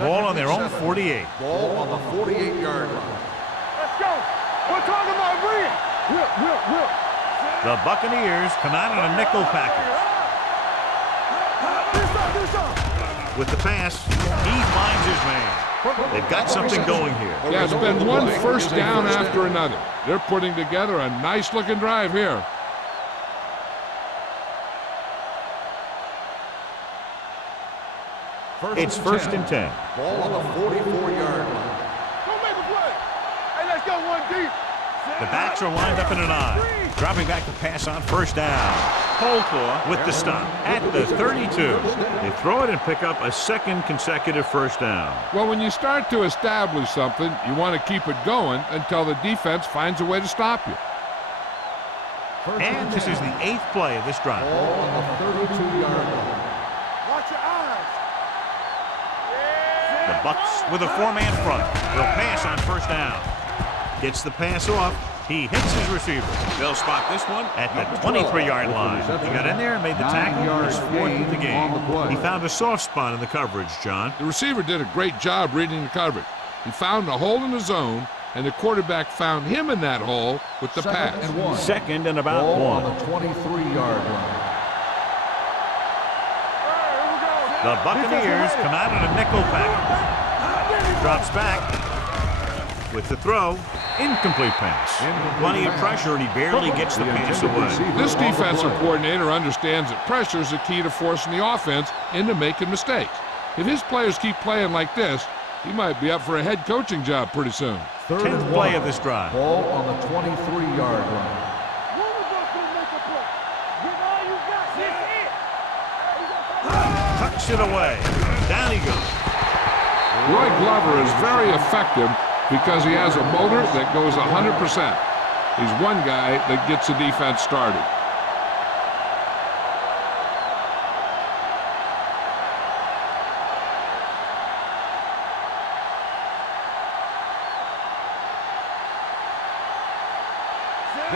Ball on their own 48. Ball on the 48-yard line. Let's go. We're talking about Reed. Whip. The Buccaneers come out on a nickel package. With the pass, he finds his man. They've got something going here. Yeah, it's been one first down after another. They're putting together a nice-looking drive here. It's first and 10. Ball on the 44-yard line. Don't make a play. Hey, let's go one deep. The backs are lined up in an I. Dropping back to pass on first down. Oldclaw with the stop at the 32. They throw it and pick up a second consecutive first down. Well, when you start to establish something, you want to keep it going until the defense finds a way to stop you. And this is the 8th play of this drive. Ball on the 32-yard line. Watch your eyes. The Bucs with a four-man front. They'll pass on first down. Gets the pass off. He hits his receiver. They'll spot this one at the 23-yard line. He got in there and made the tackle. His 4th of the game. He found a soft spot in the coverage, John. The receiver did a great job reading the coverage. He found a hole in the zone, and the quarterback found him in that hole with the pass. Second and 1. Second and about Ball 1. on the 23-yard line. The Buccaneers come out in a nickel package. Drops back with the throw. Incomplete pass. Plenty of pressure, and he barely gets the pass away. This defensive coordinator understands that pressure is the key to forcing the offense into making mistakes. If his players keep playing like this, he might be up for a head coaching job pretty soon. 10th play of this drive. Ball on the 23-yard line. Tucks it away. Down he goes. Roy Glover is very effective because he has a motor that goes 100%. He's one guy that gets the defense started.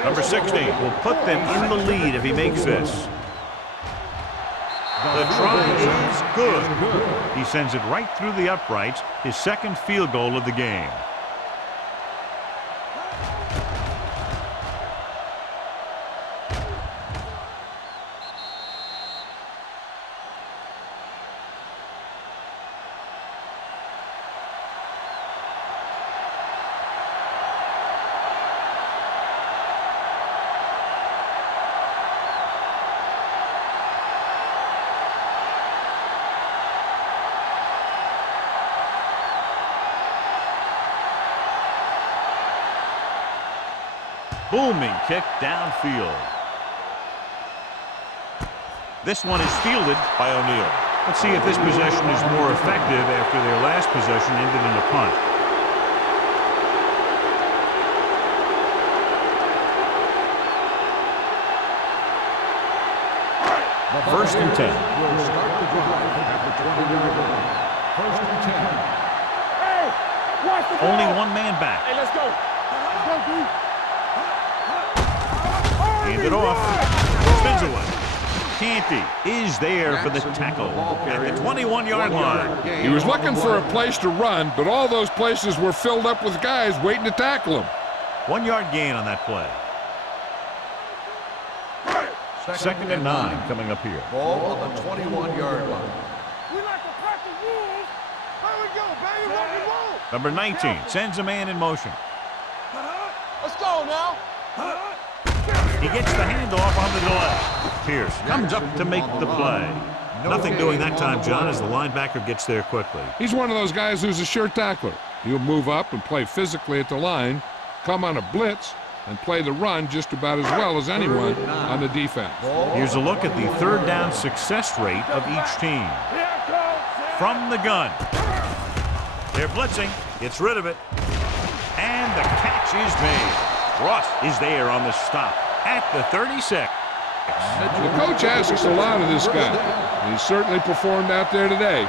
Number 16 will put them in the lead if he makes this. The try is good. He sends it right through the uprights, his second field goal of the game. Booming kick downfield. This one is fielded by O'Neal. Let's see if this possession is more effective after their last possession ended in a punt. First and 10. Will start the drive at the 20-yard line. First and 10. Hey, watch the ball. Only one man back. Hey, let's go. Let's go, D. Hand it off. Spins away. Canty is there for the tackle at the 21-yard line. He was looking for a place to run, but all those places were filled up with guys waiting to tackle him. 1 yard gain on that play. Second and 9 coming up here. Ball on the 21-yard line. We like to crack the rules. There we go, baby. Rock and roll. Number 19 sends a man in motion. Let's go now. He gets the handoff on the delay. Pierce comes up to make the play. Nothing doing that time, John, as the linebacker gets there quickly. He's one of those guys who's a sure tackler. He'll move up and play physically at the line, come on a blitz, and play the run just about as well as anyone on the defense. Here's a look at the third down success rate of each team. From the gun. They're blitzing. Gets rid of it. And the catch is made. Ross is there on the stop at the 36. The coach asks a lot of this guy. He's certainly performed out there today.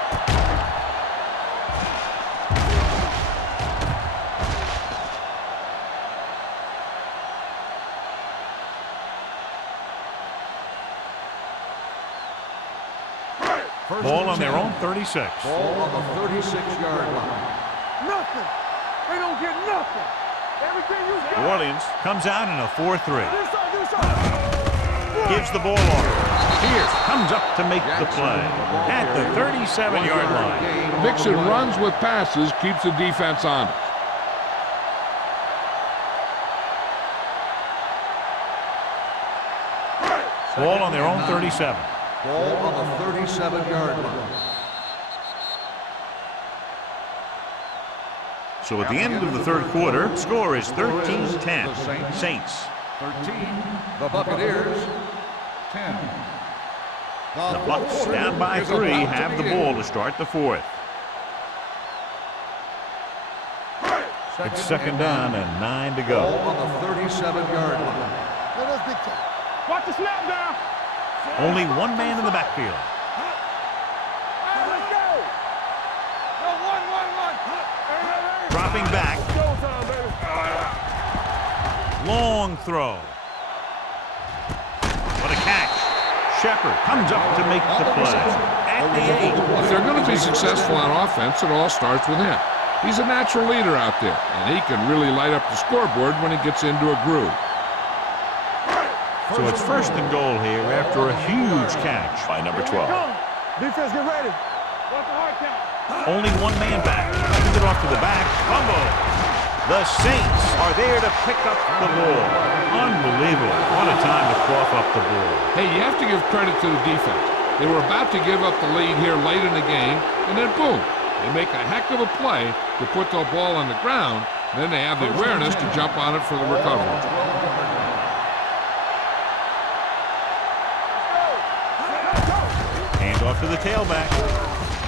Ball on their own 36. Ball on the 36-yard line. Nothing. They don't get nothing. Everything you got. New Orleans comes out in a 4-3. Do something. Gives the ball off. Pierce comes up to make the play at the 37-yard line. Mixing runs with passes keeps the defense honest. Ball on their own 37. Ball on the 37-yard line. So at the end of the third quarter, score is 13-10. Saints. 13, the Buccaneers, 10. The Bucs down by 3 have the ball to start the fourth. It's second down and 9 to Ball go. on the 37-yard line. Let us dictate. Watch the snap down. Only one man in the backfield. Hey, let's go. Go, one. Hey. Dropping back. Showtime, baby. Long throw. What a catch. Shepard comes up to make the play at the 8. If they're going to be successful on offense, it all starts with him. He's a natural leader out there, and he can really light up the scoreboard when he gets into a groove. So it's first and goal here after a huge catch by number 12. Defense, get ready. Watch the hard count. Only one man back. Sends it off to the back. Fumble. The Saints are there to pick up the ball. Unbelievable. What a time to cough up the ball. Hey, you have to give credit to the defense. They were about to give up the lead here late in the game, and then boom, they make a heck of a play to put the ball on the ground. Then they have the awareness to jump on it for the recovery. Hand off to the tailback.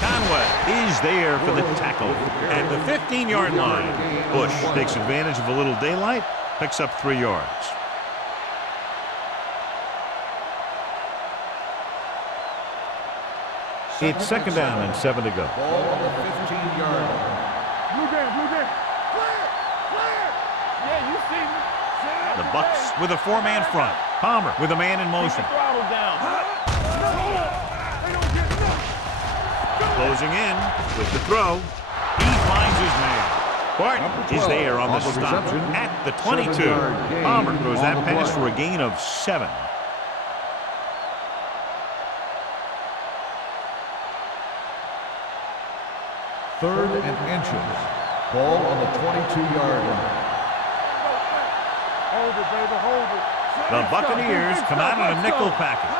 Conway is there for the tackle at the 15-yard line. Bush takes advantage of a little daylight picks up 3 yards. It's second down and 7 to go. Ball on the 15-yard line. Blue game, blue game. Clear, clear. Yeah, you see me. The Bucks with a 4-man front. Palmer with a man in motion. Throttle down. They don't get nothing. Closing in with the throw. He finds his man. Barton is there on the stop at the 22. Palmer throws that pass for a gain of 7. Third and inches. Ball on the 22-yard line. Hold it, baby, hold it. The Buccaneers come out in a nickel package.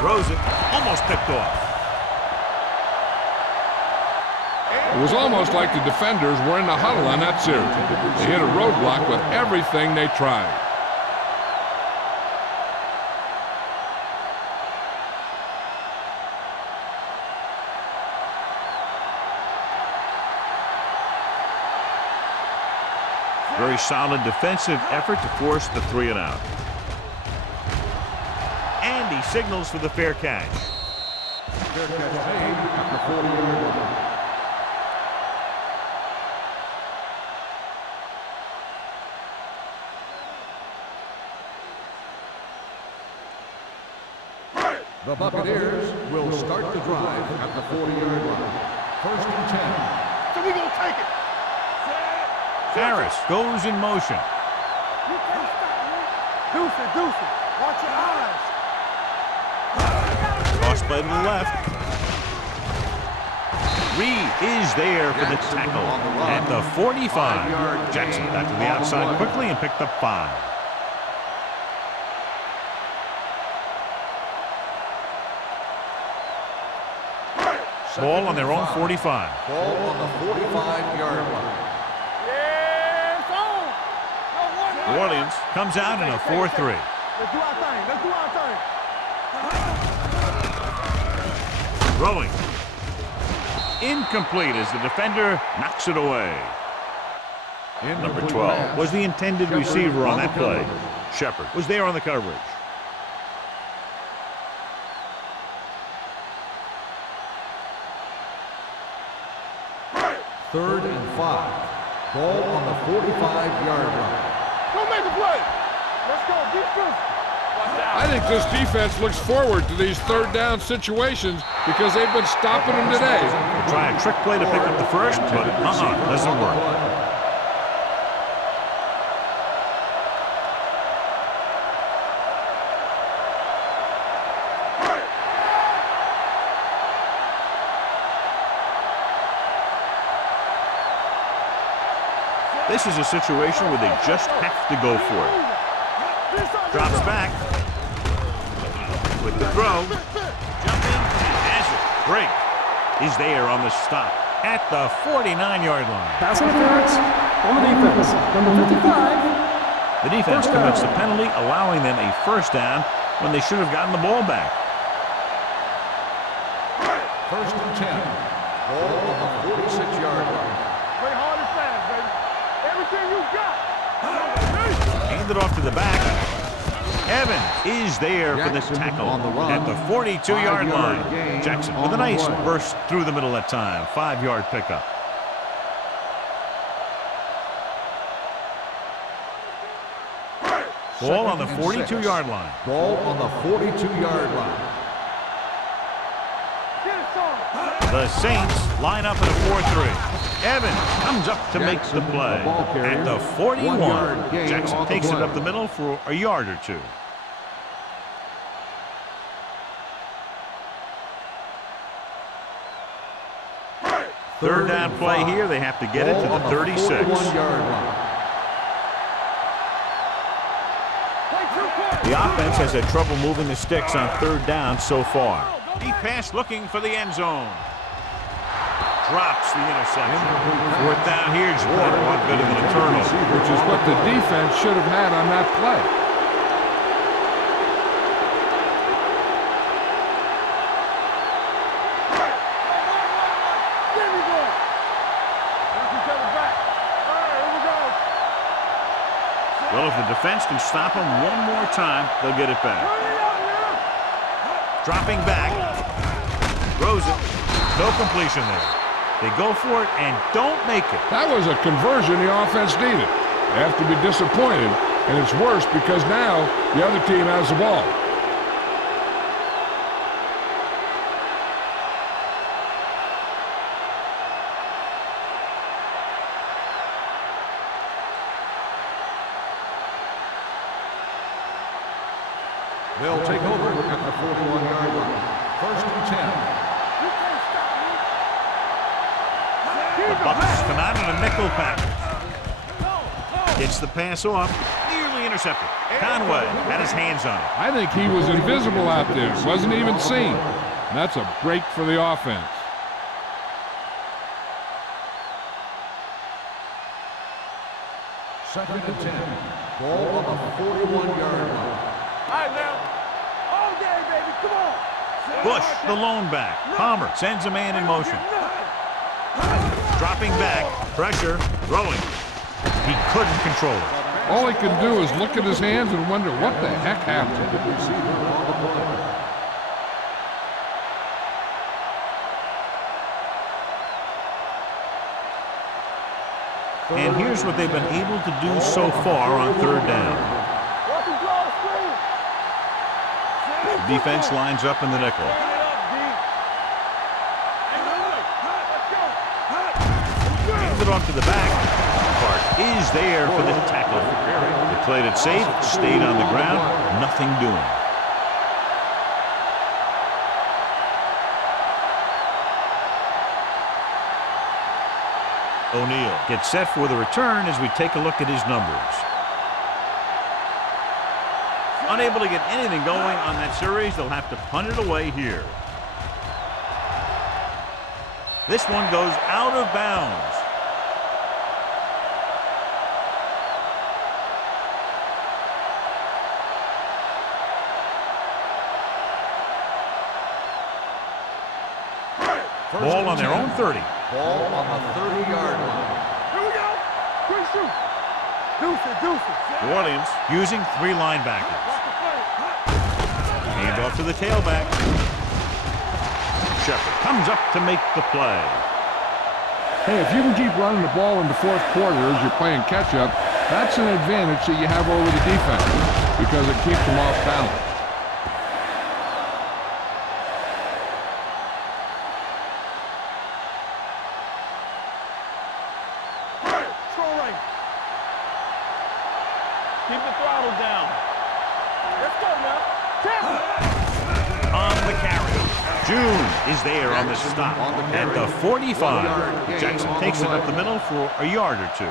Throws it, almost picked off. It was almost like the defenders were in the huddle on that series. They hit a roadblock with everything they tried. Very solid defensive effort to force the 3 and out. And he signals for the fair catch. Fair catch made at the 40-yard line. The Buccaneers will start the drive at the 40-yard line. First and 10. So we gonna take it. Harris goes in motion. Deuce it, deuce it. Watch your eyes. Cross by to the left. Reed is there for the tackle at the 45. Jackson got to the outside quickly and picked up 5. Ball on their own 45. Ball on the 45-yard line. Yeah, it's on. New Orleans comes out in a 4-3. Let's do our thing. Let's do our thing. Throwing. Incomplete as the defender knocks it away. Number 12 was the intended receiver on that play. Shepard was there on the coverage. Third and 5. Ball on the 45-yard line. Don't make a play. Let's go. Defense. I think this defense looks forward to these third down situations because they've been stopping them today. Try a trick play to pick up the first, but doesn't work. This is a situation where they just have to go for it. Drops back with the throw. Jump in and has it. Drake is there on the stop at the 49-yard line. Pass interference on the defense. Number 55. The defense commits the penalty, allowing them a first down when they should have gotten the ball back. First and 10. Ball on the 46-yard line. Play hard and fast, baby. Everything you got. Handed off to the back. Evans is there for this tackle at the 42-yard line. Jackson with a nice burst through the middle that time. 5-yard pickup. Ball on the 42-yard line. Ball on the 42-yard line. The Saints line up in a 4-3. Evans comes up to make the play at the 41. Jackson takes it up the middle for a yard or 2. Third down play here. They have to get it to the 36. The offense has had trouble moving the sticks on third down so far. Deep pass looking for the end zone. Drops the interception. Fourth down here, just played a lot better than a turnover. Which is what the defense should have had on that play. Well, if the defense can stop him one more time, they'll get it back. Dropping back. Throws it. No completion there. They go for it and don't make it. That was a conversion the offense needed. They have to be disappointed, and it's worse because now the other team has the ball. They'll take over at the 41-yard line. First and 10. The Bucs come out in a nickel package. Gets the pass off. Nearly intercepted. Conway had his hands on it. I think he was invisible out there. Wasn't even seen. And that's a break for the offense. Second and 10. Ball on the 41-yard line. All right, now. All day, baby. Come on. Bush, the lone back. Palmer sends a man in motion. Dropping back. Pressure. Throwing. He couldn't control it. All he can do is look at his hands and wonder what the heck happened. And here's what they've been able to do so far on third down. Defense lines up in the nickel. Hands it off to the back. Clark is there for the tackle. They played it safe, stayed on the ground, nothing doing. O'Neal gets set for the return as we take a look at his numbers. Unable to get anything going on that series, they'll have to punt it away here. This one goes out of bounds. Ball on their own 30. Ball on the 30-yard line. Here we go. Quick shoot. Deuce it. New Orleans using three linebackers. Hand off to the tailback. Shepard comes up to make the play. Hey, if you can keep running the ball in the fourth quarter as you're playing catch-up, that's an advantage that you have over the defense because it keeps them off balance. Keep the throttle down. Let's go now. On the carry. June is there on the stop at the 45. Jackson takes it up the middle for a yard or two.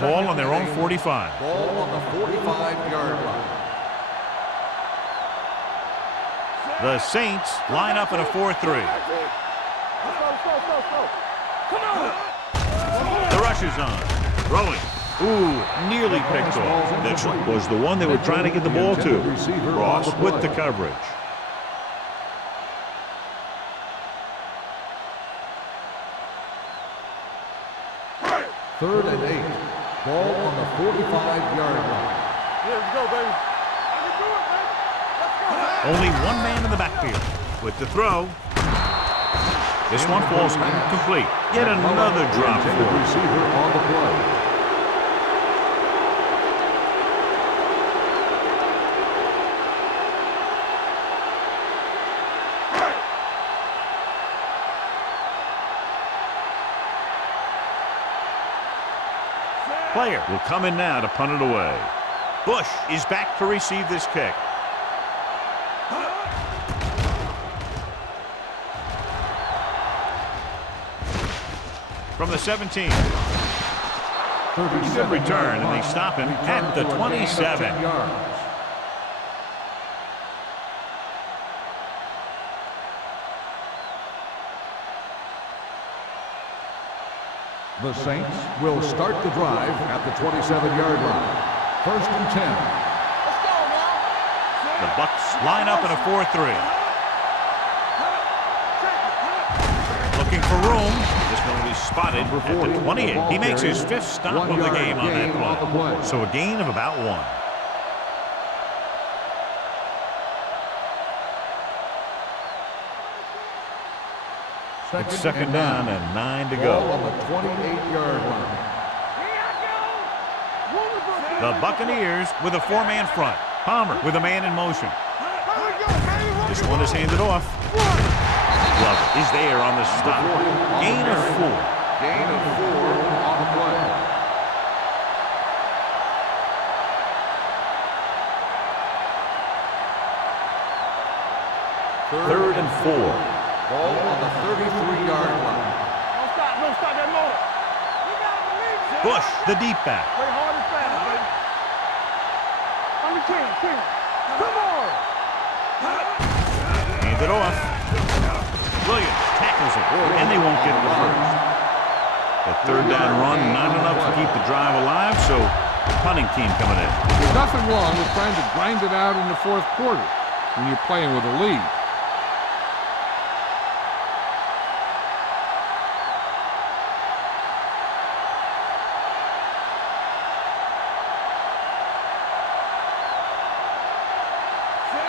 Ball on their own 45. Ball on the 45-yard line. The Saints line up in a 4-3. Come on. The rush is on. Throwing. Ooh, nearly picked off. Mitchell was the one they were trying to get the ball to. Ross with the coverage. Third and 8. Ball on the 45-yard line. Let's go, baby. Let's do it, baby. Let's go. Only one man in the backfield. With the throw. This one falls incomplete. Yet another drop. Intended receiver on the play. Player will come in now to punt it away. Bush is back to receive this kick. From the 17. Good return, and they stop him at the 27. The Saints will start the drive at the 27-yard line. First and 10. The Bucs line up in a 4-3. looking for room. This one will be spotted at the 28. He makes his 5th stop of the game on that play. So a gain of about 1. It's 2nd down and 9 to go. On the 28-yard line. The Buccaneers with a 4-man front. Palmer with a man in motion. This one is handed off. Glover is there on the stop. Gain of 4. Gain of 4 on the play. Third and 4. Ball on the 33-yard line. Don't stop that motor. Bush, the deep back. Play hard and fast, baby. On the 10. Come on. Handed off. Williams tackles it, and they won't get the first. The 3rd down run, not enough to keep the drive alive, so the punting team coming in. There's nothing wrong with trying to grind it out in the 4th quarter when you're playing with a lead.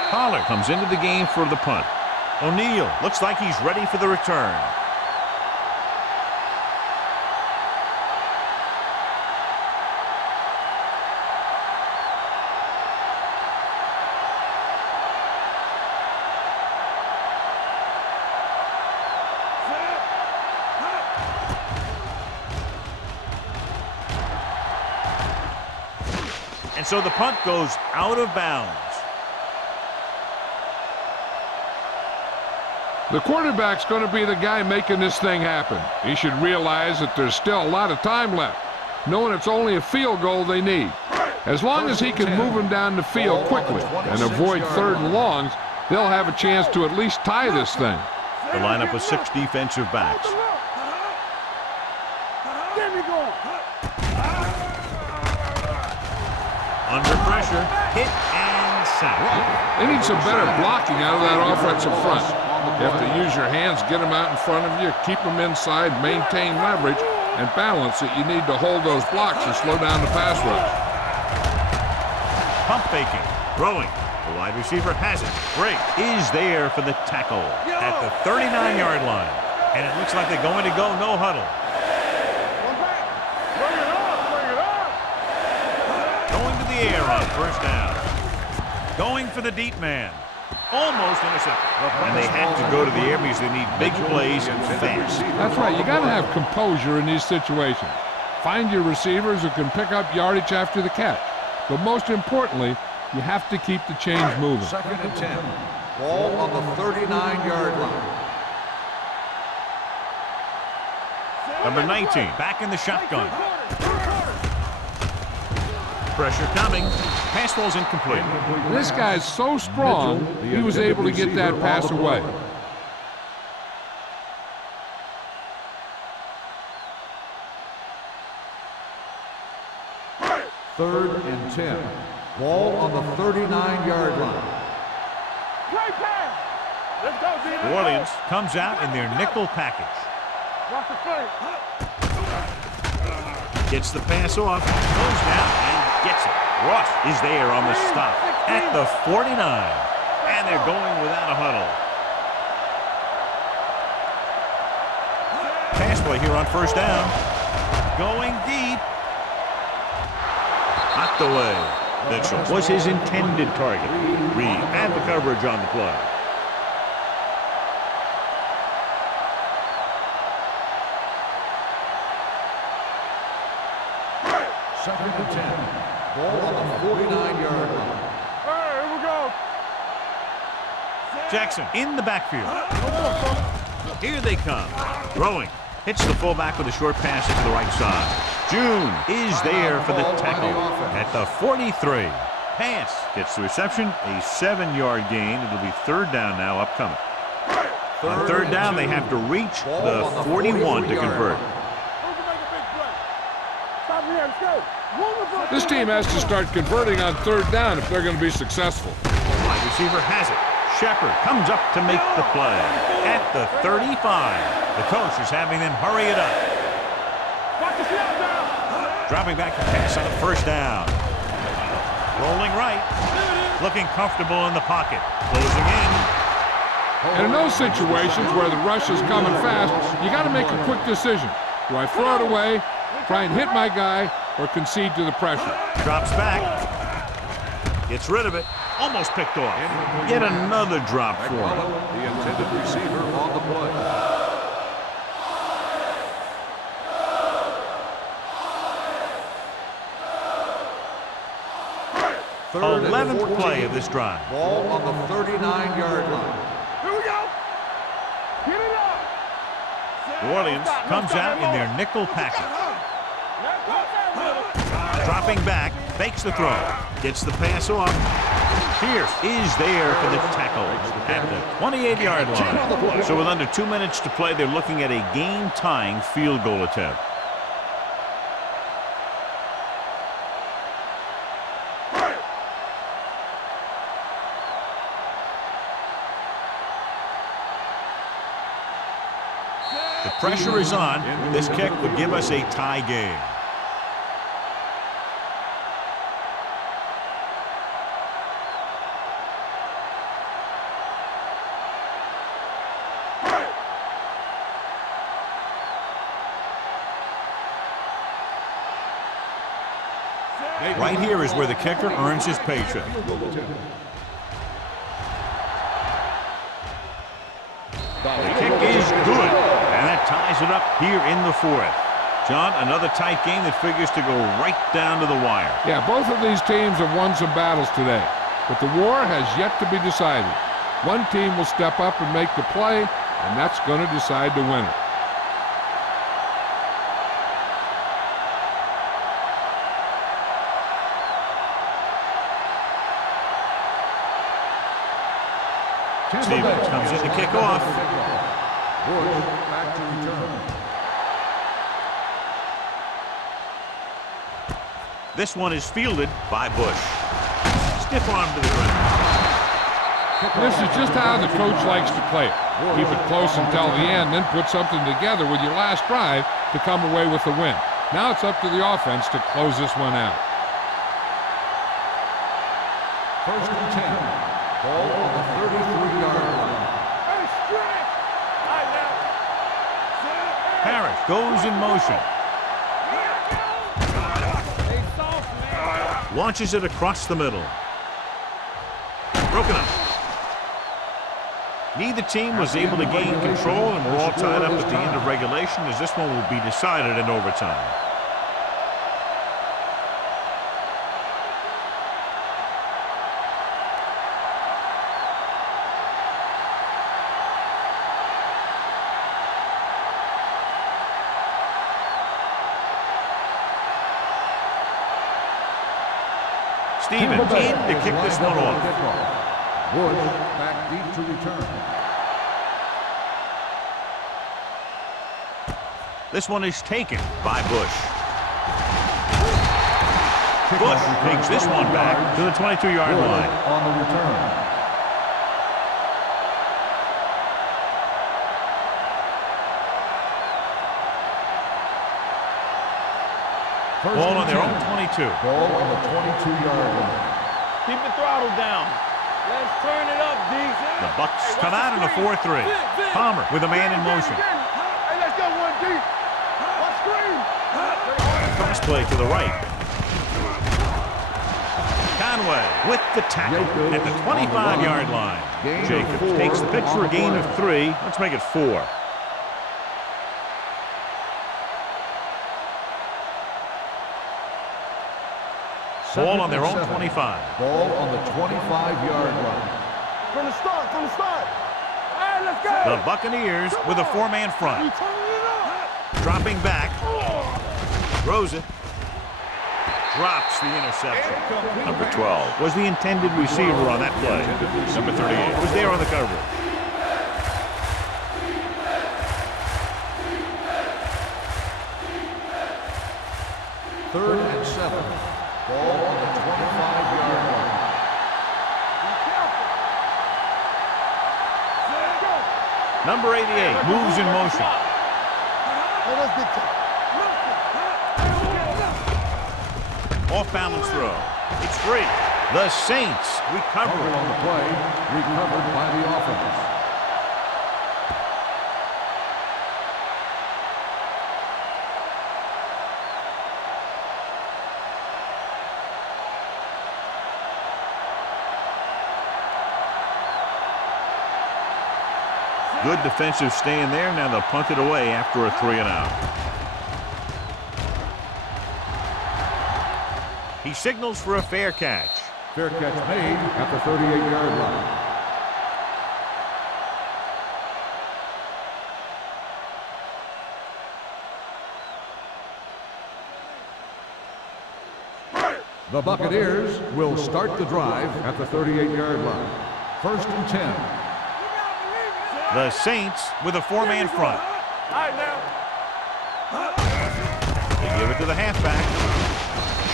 Pollard comes into the game for the punt. O'Neal looks like he's ready for the return. And so the punt goes out of bounds. The quarterback's going to be the guy making this thing happen. He should realize that there's still a lot of time left, knowing it's only a field goal they need. As long as he can move him down the field quickly and avoid 3rd and longs, they'll have a chance to at least tie this thing. The lineup of 6 defensive backs. Under pressure, hit and sack. They need some better blocking out of that offensive front. You have to use your hands, get them out in front of you, keep them inside, maintain leverage, and balance it. You need to hold those blocks and slow down the pass rush. Pump faking, throwing. The wide receiver has it. Break is there for the tackle at the 39-yard line. And it looks like they're going to go no huddle. Going to the air on 1st down. Going for the deep man. Almost intercepted. And they have to go to the air because they need big plays and fast. That's right. You got to have composure in these situations. Find your receivers who can pick up yardage after the catch. But most importantly, you have to keep the chains moving. 2nd and 10. Ball on the 39-yard line. Number 19, back in the shotgun. Pressure coming. Pass ball's incomplete. This guy's so strong, he was able to get that pass away. Third and 10. Ball on the 39-yard line. New Orleans comes out in their nickel package. Gets the pass off, goes down and gets it. Ross is there on the stop at the 49. And they're going without a huddle. Pass play here on 1st down. Going deep. Knocked away. Mitchell was his intended target. Reed had the coverage on the play. Second and 10. Ball on the 49-yard line. Here we go. Jackson in the backfield. Here they come. Throwing. Hits the fullback with a short pass to the right side. June is there for the tackle at the 43. Pass gets the reception, a 7-yard gain. It'll be 3rd down now upcoming. On 3rd down, they have to reach the 41 to convert. This team has to start converting on 3rd down if they're going to be successful. Wide receiver has it. Shepard comes up to make the play at the 35. The coach is having them hurry it up. Dropping back to pass on first down. Rolling right. Looking comfortable in the pocket. Closing in. And in those situations where the rush is coming fast, you got to make a quick decision. Do I throw it away, try and hit my guy, or concede to the pressure? Drops back. Gets rid of it. Almost picked off. Yet another drop for him. The intended receiver on the play. 11th play of this drive. Ball on the 39-yard line. Here we go. Get it up. New Orleans comes out in their nickel package. Dropping back, fakes the throw, gets the pass off. Pierce is there for the tackle at the 28-yard line. So with under 2 minutes to play, they're looking at a game-tying field goal attempt. The pressure is on. This kick would give us a tie game. Right here is where the kicker earns his paycheck. The kick is good, and that ties it up here in the fourth. John, another tight game that figures to go right down to the wire. Yeah, both of these teams have won some battles today, but the war has yet to be decided. One team will step up and make the play, and that's going to decide the winner. Stevens comes in to kick off. Bush back to return. This one is fielded by Bush. Stiff arm to the ground. This is just how the coach likes to play it. Keep it close until the end, then put something together with your last drive to come away with the win. Now it's up to the offense to close this one out. 1st and 10. Ball on the 33-yard line. Parrish goes in motion. Launches it across the middle. Broken up. Neither team was able to gain control, and we're all tied up at the end of regulation as this one will be decided in overtime. Stevens in to kick this one off. Bush back deep to return. This one is taken by Bush. Bush takes this one back to the 22-yard line. On the return. Ball on their own 22. Ball on the 22-yard line. Keep the throttle down. Let's turn it up, D. The Bucks come out in a 4-3. Palmer with a man in motion. Hey, let's go, 1D. One screen. Cross play to the right. Conway with the tackle at the 25-yard line. Jacobs takes the pitch for a gain of 3. Let's make it 4. Ball on their own 25. Ball on the 25-yard line. From the start, from the start. Hey, let's go. The Buccaneers with a 4-man front. Dropping back. Throws it. Drops the interception. Number 12 was the intended receiver on that play. Number 38 was there on the coverage. Third and 7. Ball on the 25-yard line. Number 88 moves in motion. Hey, let's get to Off balance throw. It's free. The Saints recover. Fumble on the play, recovered by the offense. Good defensive stand there. Now they'll punt it away after a 3-and-out. He signals for a fair catch. Fair catch made at the 38-yard line. The Buccaneers will start the drive at the 38-yard line. 1st and 10. The Saints with a 4-man front. They give it to the halfback.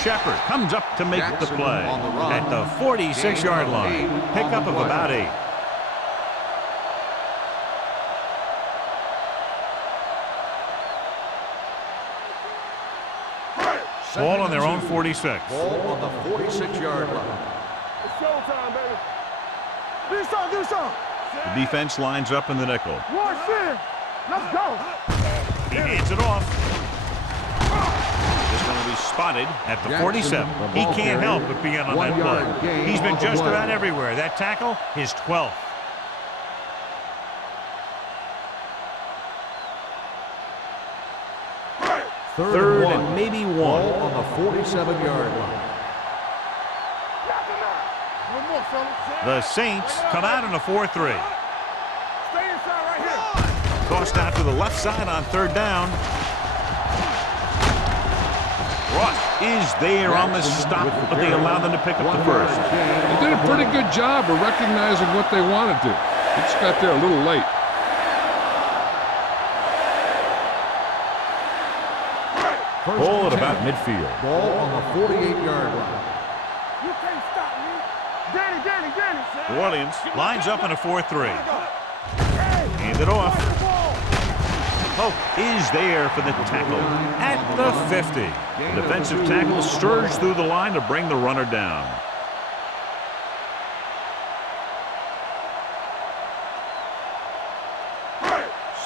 Shepard comes up to make the play at the 46-yard line. Pickup of about 8. Ball on their own 46. Ball on the 46-yard line. It's showtime, baby. Do something, do something. The defense lines up in the nickel. One sin. Let's go. He hands it off. This one will be spotted at the 47. He can't help but be in on that play. He's been just about everywhere. That tackle, his 12th. Third and maybe 1. Ball on the 47-yard line. One more, fellas. The Saints come out in a 4-3. Stay inside right here. Tossed out to the left side on 3rd down. Ross is there on the stop, but they allow them to pick up the first. They did a pretty good job of recognizing what they wanted to. They just got there a little late. Ball at about midfield. Ball on the 48-yard line. You can't stop me. Danny. New Orleans lines up in a 4-3. Hand it off. Hope is there for the tackle at the 50. The defensive tackle stirs through the line to bring the runner down.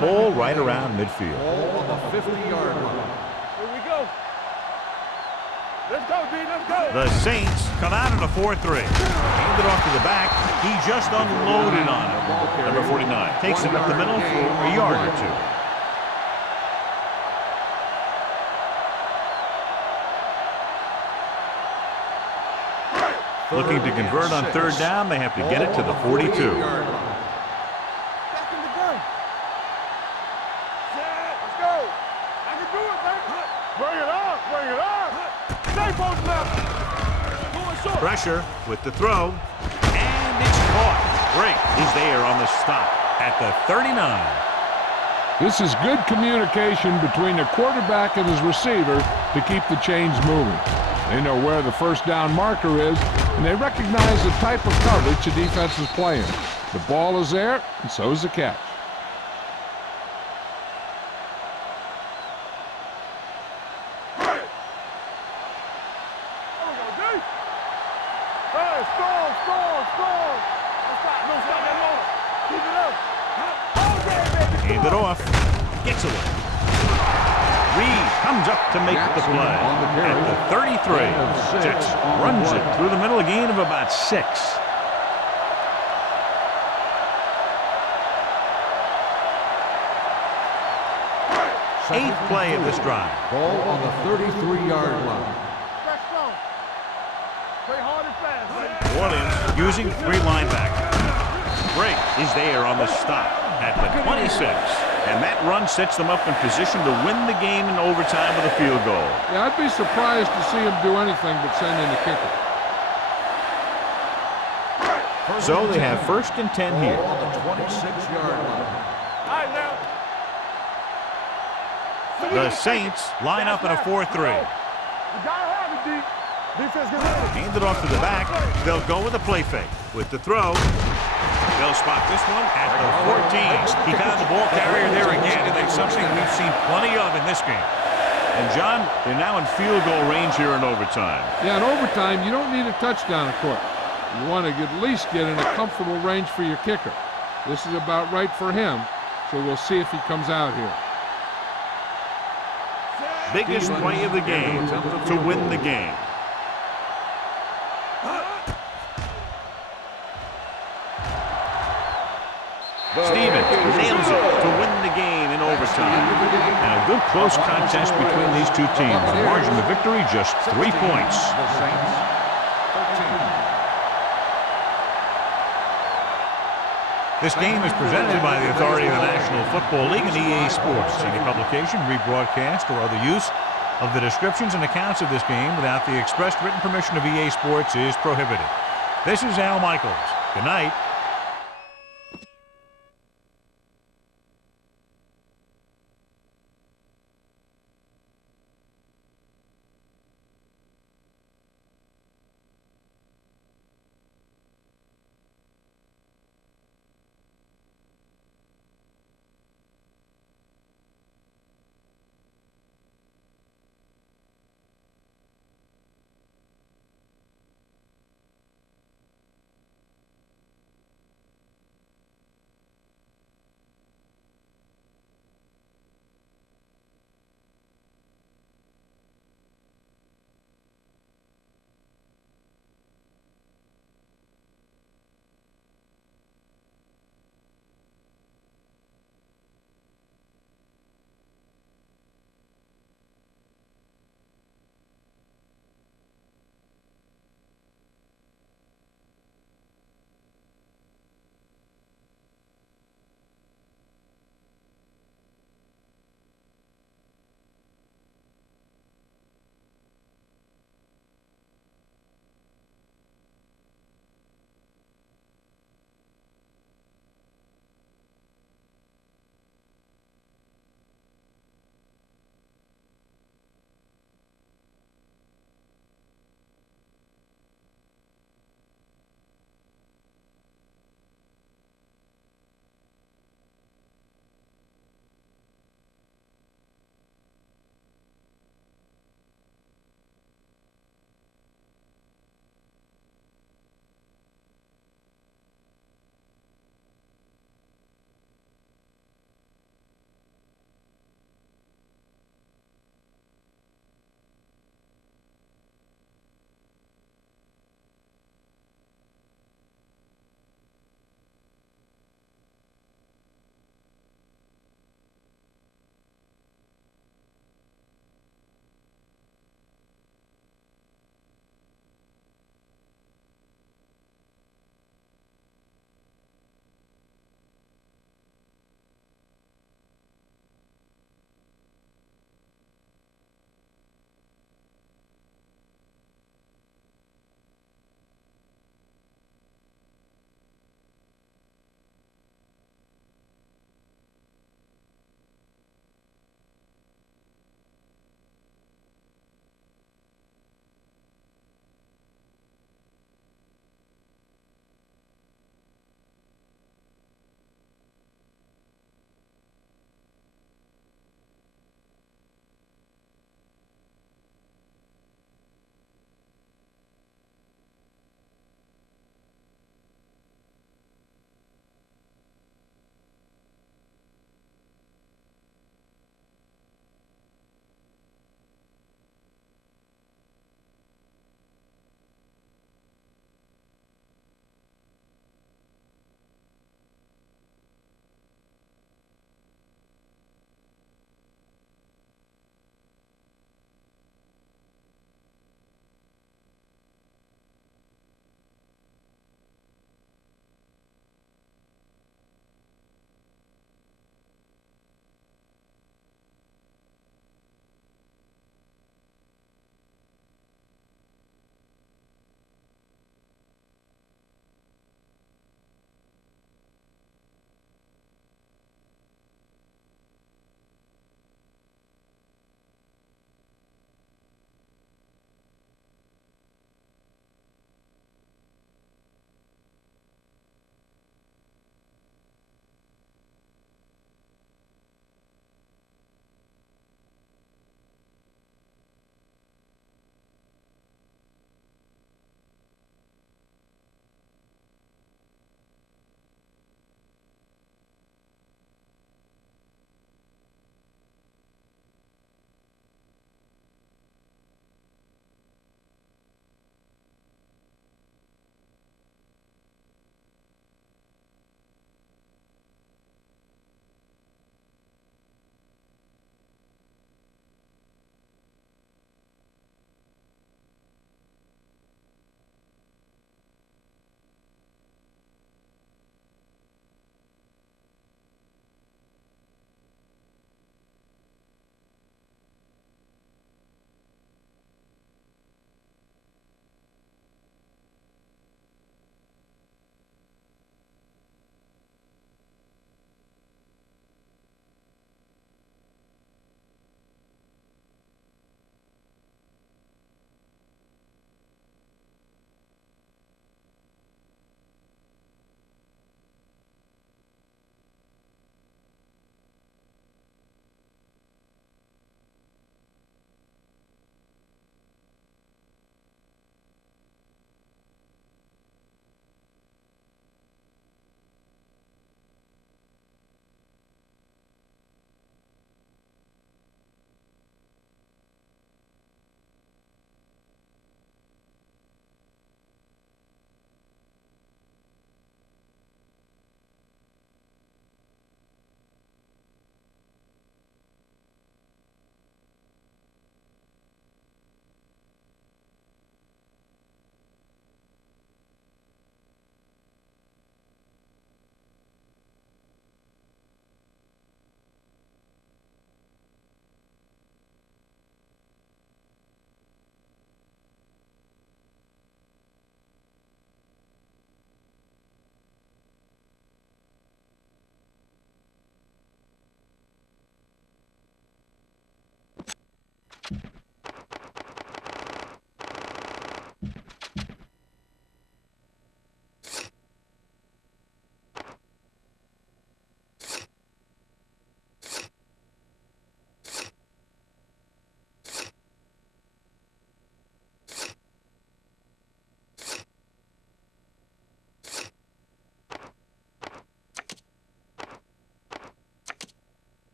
Ball right around midfield. Ball on the 50-yard line. Here we go. Let's go, D. Let's go. The Saints come out in a 4-3. Hand it off to the back. He just unloaded on it. Number 49 takes it up the middle for a yard or 2. Looking to convert on 3rd down. They have to get it to the 42. Back in the gun. Let's go. I can do it, baby. Bring it up. Bring it up. Stay both left. Going short. Pressure with the throw. And it's caught. Drake is there on the stop at the 39. This is good communication between the quarterback and his receiver to keep the chains moving. They know where the 1st down marker is, and they recognize the type of coverage the defense is playing. The ball is there, and so is the catch. Hand it off. Gets away. Reed comes up to make the play at the 33. Jackson runs it through the middle, a gain of about 6. Eighth play of this drive. Ball on the 33-yard line. Play hard and fast. New Orleans using 3 linebackers. Drake is there on the stop at the 26. And that run sets them up in position to win the game in overtime with a field goal. Yeah, I'd be surprised to see him do anything but send in the kicker. So they have 1st and 10 here. Ball on the 26-yard line. All right, now. The Saints line up in a 4-3. You gotta have it, D. Defense get ready. Hand it off to the back. They'll go with a play fake. With the throw. They'll spot this one at the 14. He found the ball carrier there again, and that's something we've seen plenty of in this game. And, John, they're now in field goal range here in overtime. Yeah, in overtime, you don't need a touchdown, of course. You want to at least get in a comfortable range for your kicker. This is about right for him, so we'll see if he comes out here. Biggest play of the game to win the game. Stevens nails it to win the game in overtime. And a good close contest between these two teams. The margin of victory just 3 points. This game is presented by the authority of the National Football League and EA Sports. Any publication, rebroadcast, or other use of the descriptions and accounts of this game without the expressed written permission of EA Sports is prohibited. This is Al Michaels. Good night.